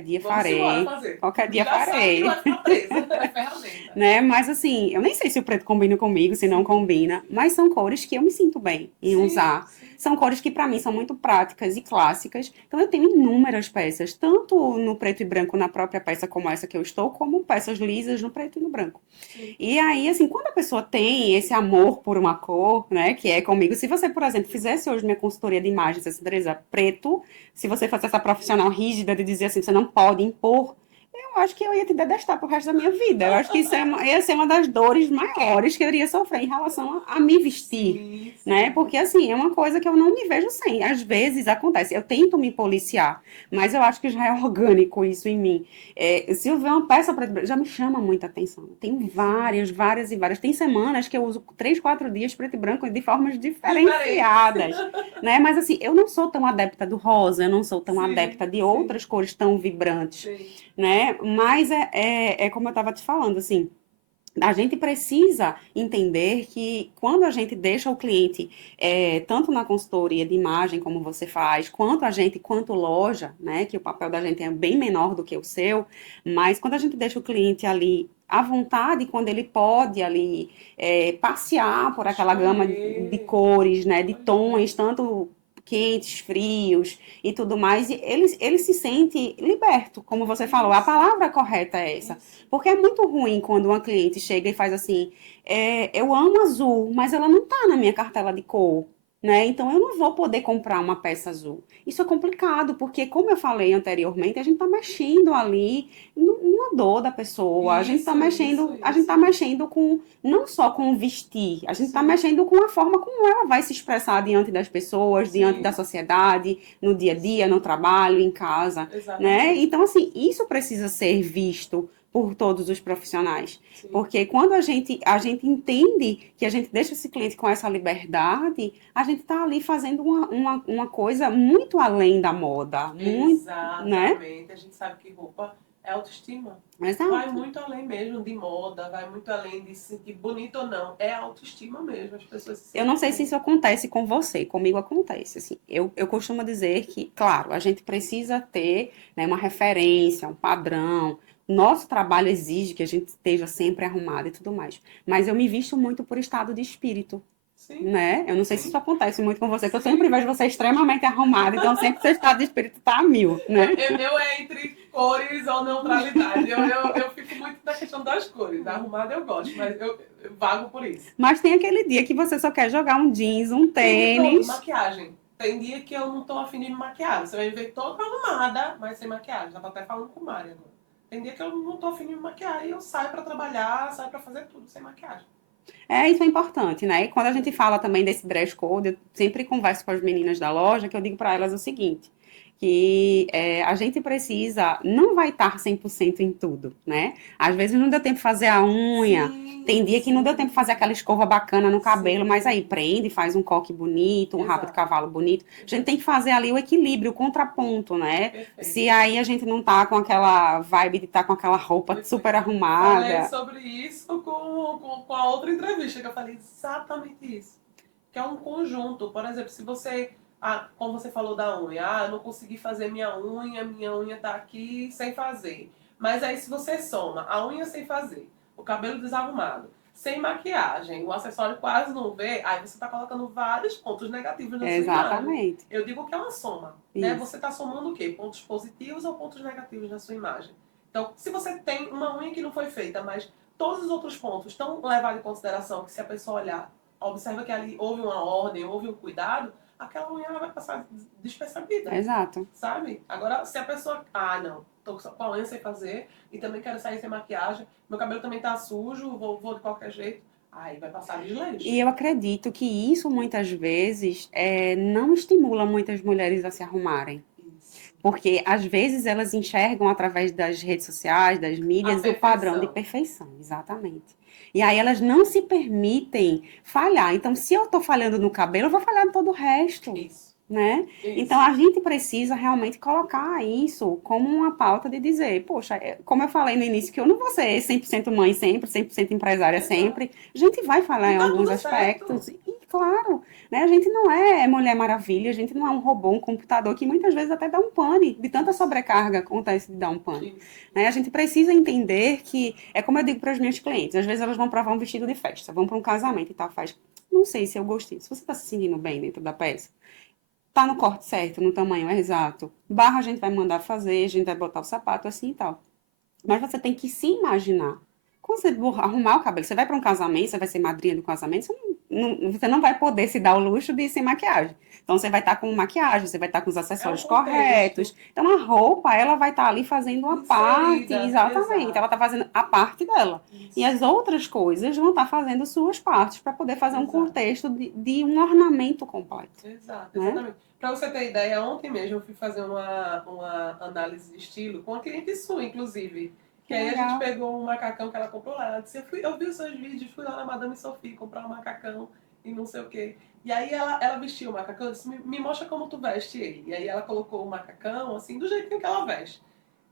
embora fazer. qualquer dia Já sabe que vai farei, ficar presa. É ferramenta. né? Mas assim, eu nem sei se o preto combina comigo, se não Sim. combina, mas são cores que eu me sinto bem em Sim, usar. sim. São cores que para mim são muito práticas e clássicas. Então eu tenho inúmeras peças, tanto no preto e branco na própria peça como essa que eu estou, como peças lisas no preto e no branco. Sim. E aí, assim, quando a pessoa tem esse amor por uma cor, né, que é comigo, se você, por exemplo, fizesse hoje minha consultoria de imagens, assim, Teresa, preto, se você fosse essa profissional rígida de dizer assim, você não pode impor, eu acho que eu ia te detestar pro resto da minha vida. Eu acho que isso ia ser uma das dores maiores que eu iria sofrer em relação a me vestir, Sim, né? sim. Porque, assim, é uma coisa que eu não me vejo sem. Às vezes acontece, eu tento me policiar, mas eu acho que já é orgânico isso em mim. Se eu ver uma peça preta e branca, já me chama muita atenção. Tem Sim. várias, várias e várias. Tem semanas que eu uso 3, 4 dias preto e branco de formas Diferentes. diferenciadas, né? Mas assim, eu não sou tão adepta do rosa, eu não sou tão Sim, adepta de sim, outras cores tão vibrantes, sim. né? Mas é como eu estava te falando, assim, a gente precisa entender que quando a gente deixa o cliente, tanto na consultoria de imagem, como você faz, quanto a gente, quanto loja, né, que o papel da gente é bem menor do que o seu, mas quando a gente deixa o cliente ali à vontade, quando ele pode ali passear por aquela gama de Escolher. cores, né, de Escolher. tons, tanto quentes, frios e tudo mais, e ele se sente liberto, como você falou, a Isso, palavra correta é essa. isso. Porque é muito ruim quando uma cliente chega e faz assim, eu amo azul, mas ela não tá na minha cartela de cor, né? Então eu não vou poder comprar uma peça azul. Isso é complicado, porque como eu falei anteriormente, a gente tá mexendo ali numa dor da pessoa, Isso, isso, a gente tá isso. mexendo com não só com o vestir, a gente tá Sim, mexendo com a forma como ela vai se expressar diante das pessoas, diante da sim. sociedade, no dia a dia, no trabalho, em casa, né? Exatamente. Então assim, isso precisa ser visto por todos os profissionais. Sim. Porque quando a gente entende que a gente deixa esse cliente com essa liberdade, a gente está ali fazendo uma coisa muito além da moda, muito, né? Exatamente. A gente sabe que roupa é autoestima. Vai Exato. muito além mesmo de moda, vai muito além de se sentir bonito ou não. É autoestima mesmo, as pessoas se Eu não sentem sei se bem. isso acontece com você, comigo acontece. Assim, eu costumo dizer que, claro, a gente precisa ter, né, uma referência, um padrão. Nosso trabalho exige que a gente esteja sempre arrumado e tudo mais. Mas eu me visto muito por estado de espírito, Sim, né? Eu não sei se isso sim, acontece muito com você, que eu sempre sim. vejo você extremamente arrumado, então sempre seu estado de espírito tá a mil, né? Eu é entre cores ou neutralidade. Eu fico muito na questão das cores. Arrumada eu gosto, mas eu vago por isso. Mas tem aquele dia que você só quer jogar um jeans, um Tem dia, pronto, tênis. maquiagem. Tem dia que eu não tô afim de me maquiar. Você vai me ver toda arrumada, mas sem maquiagem. Já tô até falando com o Mário agora. Tem dia que eu não tô afim de me maquiar e eu saio pra trabalhar, saio pra fazer tudo sem maquiagem. Isso é importante, né? E quando a gente fala também desse dress code, eu sempre converso com as meninas da loja, que eu digo para elas o seguinte, que a gente precisa, não vai estar 100% em tudo, né? Às vezes não deu tempo de fazer a unha, tem Sim, dia que não deu tempo de fazer aquela escova bacana no cabelo, mas aí sim, prende, faz um coque bonito, um rabo de exato, cavalo bonito. A gente tem que fazer ali o equilíbrio, o contraponto, né? Se perfeito. aí a gente não tá com aquela vibe de estar com aquela roupa super Perfeito. Falei arrumada. sobre isso com a outra entrevista, que eu falei exatamente isso. Que é um conjunto. Por exemplo, se você, como você falou da unha, eu não consegui fazer minha unha tá aqui sem fazer. Mas aí se você soma a unha sem fazer, o cabelo desarrumado, sem maquiagem, o acessório quase não vê, aí você está colocando vários pontos negativos na sua imagem. Exatamente. Eu digo que é uma soma, né? Isso. Você está somando o quê? Pontos positivos ou pontos negativos na sua imagem. Então, se você tem uma unha que não foi feita, mas todos os outros pontos estão levados em consideração, que se a pessoa olhar, observa que ali houve uma ordem, houve um cuidado, aquela unha vai passar despercebida, Exato. sabe? Agora, se a pessoa, não, tô com a unha sem fazer e também quero sair sem maquiagem, meu cabelo também tá sujo, vou de qualquer jeito, aí vai passar E desleixo. eu acredito que isso muitas vezes não estimula muitas mulheres a se arrumarem. Isso. Porque às vezes elas enxergam através das redes sociais, das A mídias, o padrão de perfeição. perfeição, exatamente. E aí elas não se permitem falhar. Então, se eu estou falhando no cabelo, eu vou falhar em todo o resto, Isso. né? Então, Isso. a gente precisa realmente colocar isso como uma pauta de dizer, poxa, como eu falei no início, que eu não vou ser 100% mãe sempre, 100% empresária Exato. sempre, a gente vai falhar E em tá alguns tudo certo. aspectos, e claro, né, a gente não é Mulher Maravilha, a gente não é um robô, um computador, que muitas vezes até dá um pane, de tanta Isso. sobrecarga acontece de dar um pane. Isso. Né? A gente precisa entender que, é como eu digo para os meus clientes, às vezes elas vão provar um vestido de festa, vão para um casamento e tal, faz, não sei se eu gostei, se você está se sentindo bem dentro da peça, tá no corte certo, no tamanho exato. Barra a gente vai mandar fazer, a gente vai botar o sapato assim e tal. Mas você tem que se imaginar. Quando você arrumar o cabelo, você vai para um casamento, você vai ser madrinha do casamento, você não vai poder se dar o luxo de ir sem maquiagem. Então você vai estar com maquiagem, você vai estar com os É um acessórios contexto corretos. Então a roupa, ela vai estar ali fazendo uma parte, inserida, exatamente. Ela está exato. fazendo a parte dela. E Isso, as outras coisas vão estar fazendo suas partes para poder fazer um exato. contexto de um ornamento completo, Exato, né? exatamente. Para você ter ideia, ontem mesmo eu fui fazer uma análise de estilo com uma cliente sua, inclusive. Que Que aí a gente legal. pegou um macacão que ela comprou lá. Ela disse, eu vi os seus vídeos, fui lá na Madame Sophie comprar um macacão e não sei o quê. E aí ela vestiu o macacão, eu disse, me mostra como tu veste ele. E aí ela colocou o macacão, assim, do jeitinho que ela veste.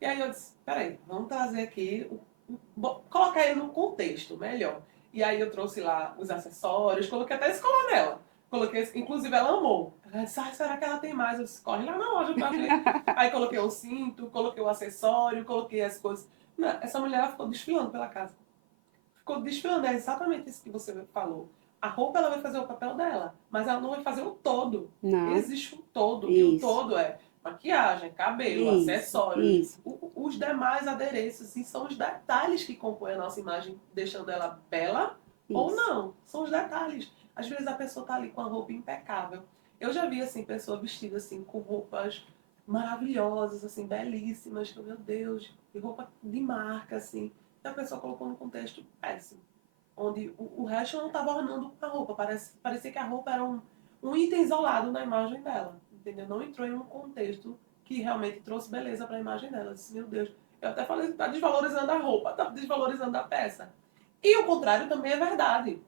E aí eu disse, peraí, vamos trazer aqui, colocar ele no contexto melhor. E aí eu trouxe lá os acessórios, coloquei até escolar nela. Coloquei, inclusive ela amou. Ela disse, será que ela tem mais? Eu disse, corre lá na loja pra ver. Aí coloquei o cinto, coloquei o acessório, coloquei as coisas. Não, essa mulher ela ficou desfilando pela casa. Ficou desfilando, é exatamente isso que você falou. A roupa ela vai fazer o papel dela, mas ela não vai fazer o todo. Não, Existe um todo, e o isso, todo é maquiagem, cabelo, isso, acessórios, isso, os demais adereços, assim, são os detalhes que compõem a nossa imagem, deixando ela bela ou isso. não. São os detalhes. Às vezes a pessoa tá ali com a roupa impecável. Eu já vi assim pessoa vestida assim com roupas maravilhosas, assim, belíssimas, que meu Deus, e roupa de marca assim. E a pessoa colocou num contexto péssimo, onde o resto não estava ornando com a roupa, parecia que a roupa era um item isolado na imagem dela, entendeu? Não entrou em um contexto que realmente trouxe beleza para a imagem dela. Eu disse, meu Deus, eu até falei, tá desvalorizando a roupa, tá desvalorizando a peça. E o contrário também é verdade.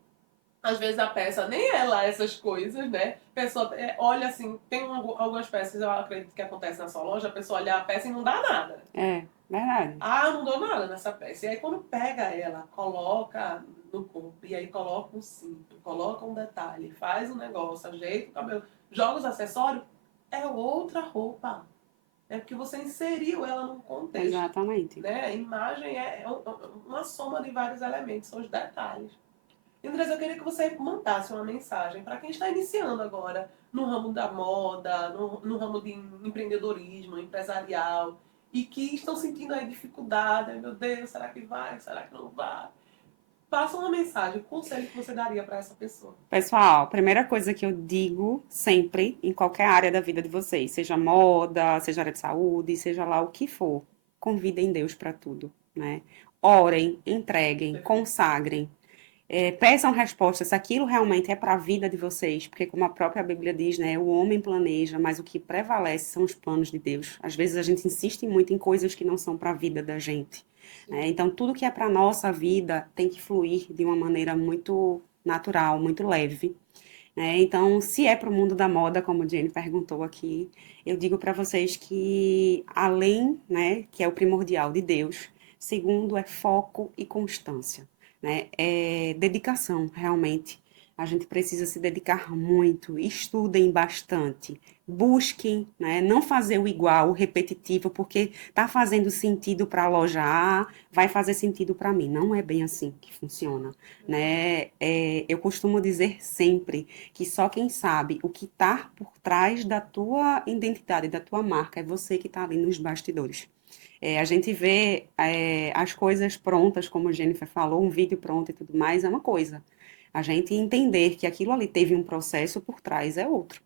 Às vezes a peça nem é lá essas coisas, né? A pessoa olha assim, tem algumas peças, eu acredito que acontece na sua loja, a pessoa olha a peça e não dá nada. É, verdade. Não dou nada nessa peça. E aí quando pega ela, coloca no corpo, e aí coloca um cinto, coloca um detalhe, faz um negócio, ajeita o cabelo, joga os acessórios, é outra roupa. É porque você inseriu ela num contexto. Exatamente. Né? A imagem é uma soma de vários elementos, são os detalhes. Andresa, eu queria que você mandasse uma mensagem para quem está iniciando agora no ramo da moda, no ramo de empreendedorismo, empresarial, e que estão sentindo aí dificuldade. Ai, meu Deus, será que vai? Será que não vai? Passa uma mensagem, um conselho que você daria para essa pessoa. Pessoal, primeira coisa que eu digo sempre, em qualquer área da vida de vocês, seja moda, seja área de saúde, seja lá o que for, convidem Deus para tudo, né? Orem, entreguem, Perfeito. consagrem. Peçam respostas se aquilo realmente é para a vida de vocês, porque como a própria Bíblia diz, né, o homem planeja, mas o que prevalece são os planos de Deus. Às vezes a gente insiste muito em coisas que não são para a vida da gente, né? Então tudo que é para a nossa vida tem que fluir de uma maneira muito natural, muito leve, né? Então, se é para o mundo da moda, como a Jenny perguntou aqui, eu digo para vocês que além, né, que é o primordial de Deus, segundo é foco e constância, né? É dedicação, realmente. A gente precisa se dedicar muito, estudem bastante, busquem, né? Não fazer o igual, o repetitivo, porque está fazendo sentido para a loja A, vai fazer sentido para mim. Não é bem assim que funciona, né? Eu costumo dizer sempre que só quem sabe o que está por trás da tua identidade, da tua marca, é você que está ali nos bastidores. A gente vê as coisas prontas, como a Jennifer falou, um vídeo pronto e tudo mais, é uma coisa. A gente entender que aquilo ali teve um processo por trás é outro.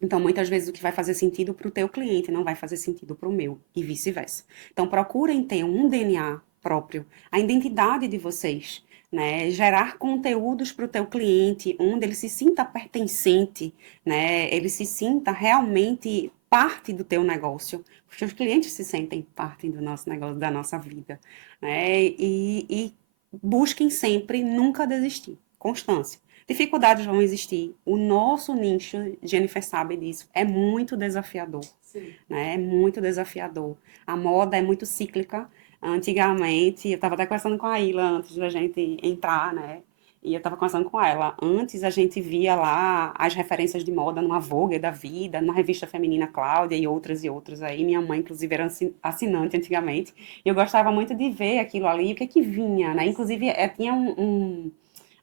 Então, muitas vezes o que vai fazer sentido para o teu cliente não vai fazer sentido para o meu, e vice-versa. Então, procurem ter um DNA próprio, a identidade de vocês, né? Gerar conteúdos para o teu cliente, onde ele se sinta pertencente, né? Ele se sinta realmente parte do teu negócio, porque os clientes se sentem parte do nosso negócio, da nossa vida, né? E busquem sempre nunca desistir. Constância. Dificuldades vão existir. O nosso nicho, Jennifer sabe disso, é muito desafiador, Sim. né? É muito desafiador. A moda é muito cíclica. Antigamente, eu estava até conversando com a Ila antes da gente entrar, né? E eu estava conversando com ela. Antes a gente via lá as referências de moda numa Vogue da vida, numa revista feminina Cláudia e outras aí. Minha mãe, inclusive, era assinante antigamente. E eu gostava muito de ver aquilo ali, o que é que vinha, né? Inclusive, tinha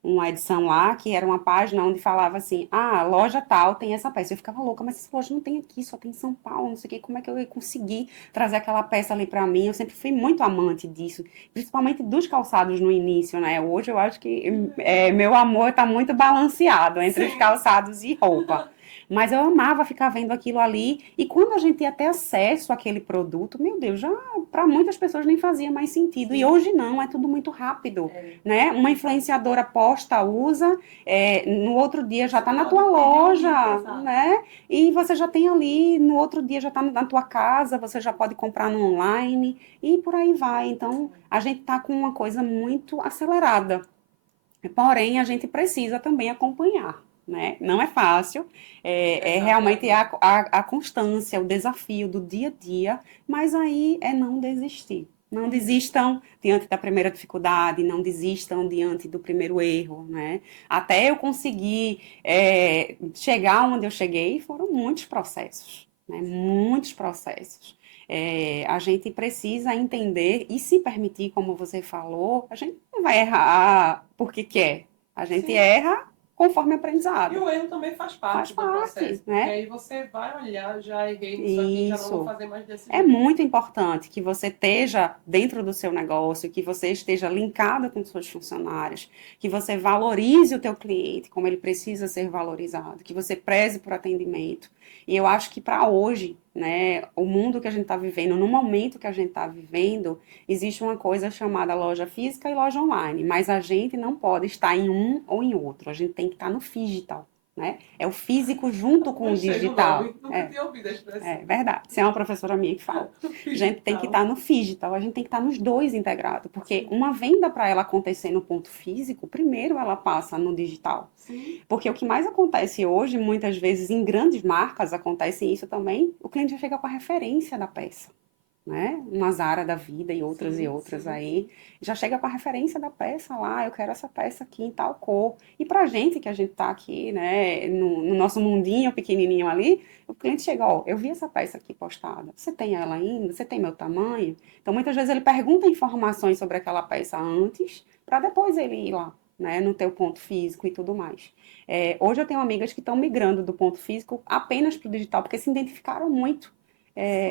uma edição lá que era uma página onde falava assim: ah, loja tal tem essa peça. Eu ficava louca, mas essa loja não tem aqui, só tem em São Paulo, não sei o quê, como é que eu ia conseguir trazer aquela peça ali para mim? Eu sempre fui muito amante disso, principalmente dos calçados no início, né? Hoje eu acho que meu amor está muito balanceado entre os Sim. calçados e roupa. Mas eu amava ficar vendo aquilo ali, e quando a gente ia ter acesso àquele produto, meu Deus, já para muitas pessoas nem fazia mais sentido. E hoje não, é tudo muito rápido, né? Uma influenciadora posta, usa, no outro dia já está na tua loja, né? E você já tem ali, no outro dia já está na tua casa, você já pode comprar no online e por aí vai. Então, a gente está com uma coisa muito acelerada. Porém, a gente precisa também acompanhar, né? Não é fácil, é realmente a constância, o desafio do dia a dia, mas aí é não desistir. Não desistam diante da primeira dificuldade, não desistam diante do primeiro erro, né? Até eu conseguir chegar onde eu cheguei, foram muitos processos, né? Muitos processos. A gente precisa entender e se permitir, como você falou, a gente não vai errar porque quer. A gente Sim. erra conforme E aprendizado. o erro também faz parte do processo, porque né? aí você vai olhar, já errei nisso aqui, já não vou Isso. fazer mais desse É jeito. muito importante que você esteja dentro do seu negócio, que você esteja linkado com seus funcionários, que você valorize o teu cliente como ele precisa ser valorizado, que você preze por atendimento. E eu acho que para hoje, né, o mundo que a gente está vivendo, no momento que a gente está vivendo, existe uma coisa chamada loja física e loja online, mas a gente não pode estar em um ou em outro, a gente tem que estar no digital, né? É o físico junto com o Gostei do digital. nome, nunca tinha ouvido a expressão. É verdade. Isso é uma professora minha que fala. A gente tem que estar no digital, a gente tem que estar nos dois integrados, porque uma venda para ela acontecer no ponto físico, primeiro ela passa no digital. Sim. Porque o que mais acontece hoje, muitas vezes em grandes marcas acontece isso também, o cliente já chega com a referência da peça, né? Uma Zara da vida e outras Sim. aí, já chega com a referência da peça lá, eu quero essa peça aqui em tal cor. E pra gente que a gente tá aqui, né, no nosso mundinho pequenininho ali, o cliente chega, ó, eu vi essa peça aqui postada, você tem ela ainda? Você tem meu tamanho? Então, muitas vezes ele pergunta informações sobre aquela peça antes, para depois ele ir lá, né, no teu ponto físico e tudo mais. Hoje eu tenho amigas que estão migrando do ponto físico apenas para o digital, porque se identificaram muito,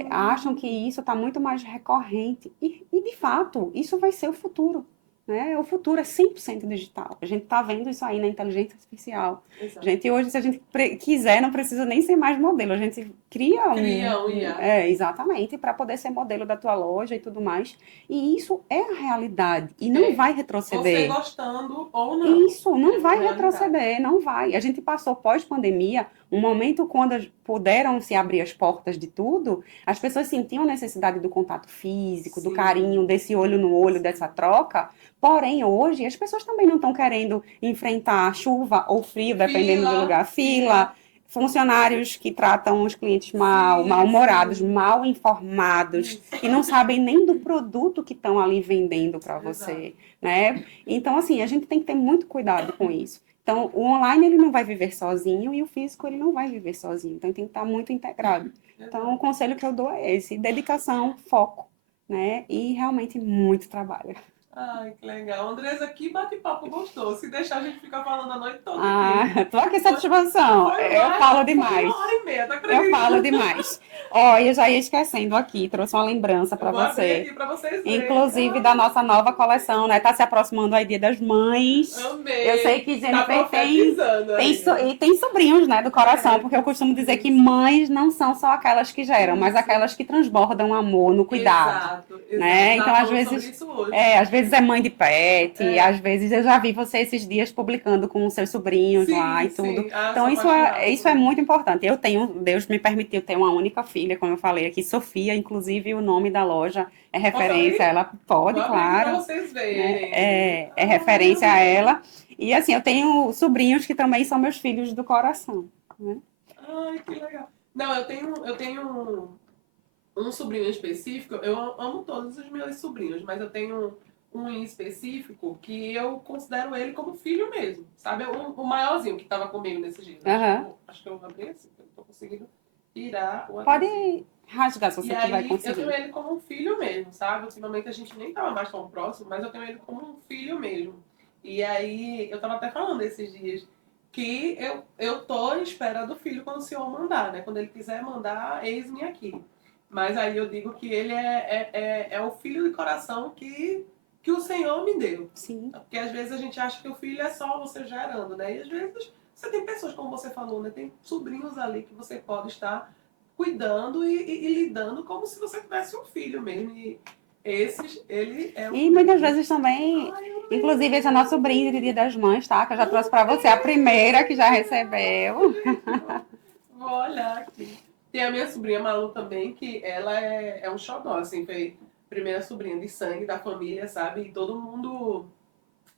acham que isso está muito mais recorrente. E, de fato, isso vai ser o futuro, né? O futuro é 100% digital. A gente está vendo isso aí na inteligência artificial. A Exato. gente hoje, se a gente quiser, não precisa nem ser mais modelo. A gente cria Cria um IA. exatamente, para poder ser modelo da tua loja e tudo mais. E isso é a realidade. E não vai Você retroceder. gostando ou não. Isso, É não uma vai realidade. retroceder, não vai. A gente passou pós-pandemia, um momento quando puderam se abrir as portas de tudo, as pessoas sentiam a necessidade do contato físico, do Sim. carinho, desse olho no olho, dessa troca. Porém, hoje, as pessoas também não estão querendo enfrentar chuva ou frio, dependendo do lugar, fila, funcionários que tratam os clientes mal, Sim, mal-humorados, sim. mal informados, Isso. e não sabem nem do produto que estão ali vendendo para você, né? Então, assim, a gente tem que ter muito cuidado com isso. Então, o online ele não vai viver sozinho e o físico ele não vai viver sozinho. Então, tem que estar muito integrado. Então, o conselho que eu dou é esse: dedicação, foco, né? E realmente muito trabalho. Ai, que legal. Andresa, que bate-papo gostoso. Se deixar, a gente fica falando a noite toda Ah, aqui. tô aqui satisfação. Eu falo Foi demais. 1h30, tá Eu acreditando? falo demais. Ó, eu já ia esquecendo aqui, trouxe uma lembrança Eu para vou abrir você. aqui pra vocês verem. Inclusive da nossa nova coleção, né? Tá se aproximando aí Dia das Mães. Amei. Eu sei que Tá Jennifer profetizando aí, ó. e tem sobrinhos, né, do coração, porque eu costumo dizer que mães não são só aquelas que geram, mas Isso. aquelas que transbordam amor no cuidado. Exato. Né? Já Então, às falamos sobre vezes, isso hoje. às vezes é mãe de pet, É. às vezes eu já vi você esses dias publicando com os seus sobrinhos lá e tudo. Sim. Ah, Então, sou isso apaixonada isso por é ele. muito importante. Eu tenho, Deus me permitiu ter uma única filha, como eu falei aqui, Sofia, inclusive o nome da loja é Posso referência a abrir? ela, pode, Vou abrir aqui pra claro, vocês né? verem. É Ai, referência a amei. ela. E assim, eu tenho sobrinhos que também são meus filhos do coração, né? Ai, que legal. Não, eu tenho um sobrinho em específico. Eu amo todos os meus sobrinhos, mas eu tenho um em específico que eu considero ele como filho mesmo, sabe? O maiorzinho que estava comigo nesses dias. Aham. Acho que eu abri assim, porque eu não tô conseguindo tirar o adesivo. Pode rasgar se E você tiver aí, eu conseguindo. tenho ele como um filho mesmo, sabe? Ultimamente a gente nem tava mais tão próximo, mas eu tenho ele como um filho mesmo. E aí, eu tava até falando esses dias que eu tô em espera do filho quando o senhor mandar, né? Quando ele quiser mandar, eis-me aqui. Mas aí eu digo que ele é o filho de coração que o Senhor me deu. Sim. Porque às vezes a gente acha que o filho é só você gerando, né? E às vezes você tem pessoas, como você falou, né? Tem sobrinhos ali que você pode estar cuidando e lidando como se você tivesse um filho mesmo. E ele é um E muitas filho. vezes também, Ai, eu inclusive esse é nosso brinde de Dia das Mães, tá? Que eu já trouxe pra você, a primeira que já recebeu. vou olhar aqui. Tem a minha sobrinha Malu também, que ela é um xodó, assim, foi a primeira sobrinha de sangue da família, sabe? E todo mundo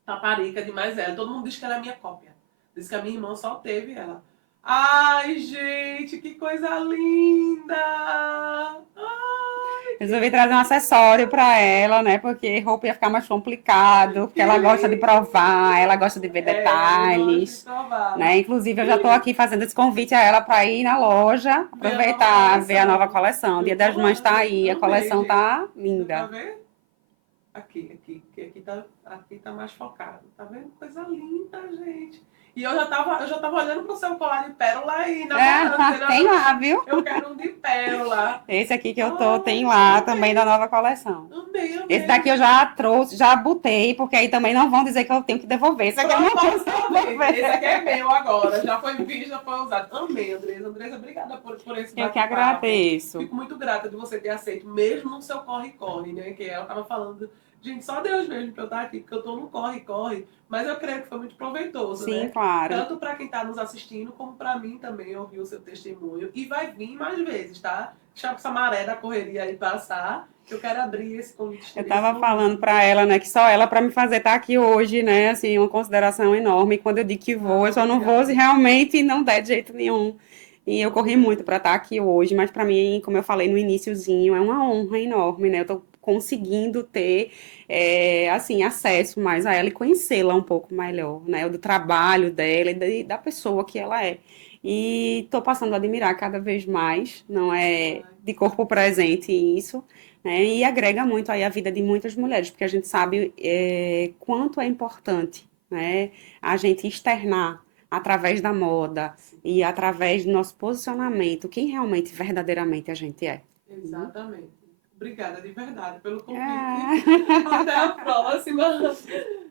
paparica demais ela. Todo mundo diz que ela é minha cópia. Diz que a minha irmã só teve ela. Ai, gente, que coisa linda! Resolvi trazer um acessório pra ela, né? Porque roupa ia ficar mais complicado, porque ela gosta de provar, ela gosta de ver Ela gosta de detalhes, provar. né? Inclusive, eu já tô aqui fazendo esse convite a ela para ir na loja, aproveitar, ver a nova coleção. Dia das Mães tá aí, a coleção tá Dá pra linda. ver? Aqui tá mais focado. Tá vendo? Coisa linda, gente. E eu já tava olhando pro seu colar de pérola aí na varanda. Tem lá, viu? Eu quero um de pérola. Esse aqui que eu tô, tem lá também da nova coleção. Amei. Esse daqui eu já trouxe, já botei, porque aí também não vão dizer que eu tenho que devolver. Esse aqui eu não posso devolver. Esse aqui é meu agora. Já foi visto, já foi usado. Amei, Andresa. Andresa, obrigada por esse Eu que bate-papo. agradeço. Fico muito grata de você ter aceito, mesmo no seu corre-corre, né? Que ela tava falando. Gente, só Deus mesmo pra eu estar aqui, porque eu tô no corre-corre. Mas eu creio que foi muito proveitoso, Sim, né? claro. Tanto para quem tá nos assistindo, como para mim também ouvir o seu testemunho. E vai vir mais vezes, tá? Deixar essa maré da correria aí passar, que eu quero abrir esse convite. Eu tava falando pra ela, né, que só ela pra me fazer estar aqui hoje, né, assim, uma consideração enorme. E quando eu digo que vou, eu só não vou se realmente não der de jeito nenhum. E eu corri muito pra estar aqui hoje, mas pra mim, como eu falei no iniciozinho, é uma honra enorme, né? Eu tô conseguindo ter, assim, acesso mais a ela e conhecê-la um pouco melhor, né? Do trabalho dela e da pessoa que ela é. E tô passando a admirar cada vez mais, não é de corpo presente isso, né? E agrega muito aí a vida de muitas mulheres, porque a gente sabe quanto é importante, né? A gente externar através da moda e através do nosso posicionamento quem realmente, verdadeiramente a gente é. Exatamente. Obrigada de verdade pelo convite. Ah. Até a próxima.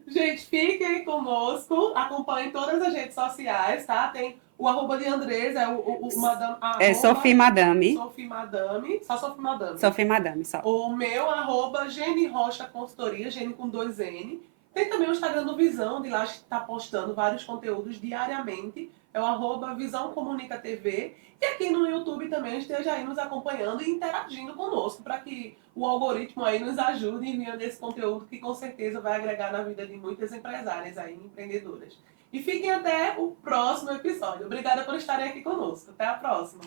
Gente, fiquem conosco, acompanhem todas as redes sociais, tá? Tem o arroba de Andrés, é o Madame, É Sophie Madame. Sophie Madame, só Sophie Madame. Sophie Madame, só. O meu, arroba Gene Rocha Consultoria, Gene com 2 N. Tem também o Instagram do Visão, de lá está postando vários conteúdos diariamente. É o arroba Visão Comunica TV. E aqui no YouTube também esteja aí nos acompanhando e interagindo conosco, para que o algoritmo aí nos ajude enviando esse conteúdo que com certeza vai agregar na vida de muitas empresárias aí, empreendedoras. E fiquem até o próximo episódio. Obrigada por estarem aqui conosco. Até a próxima.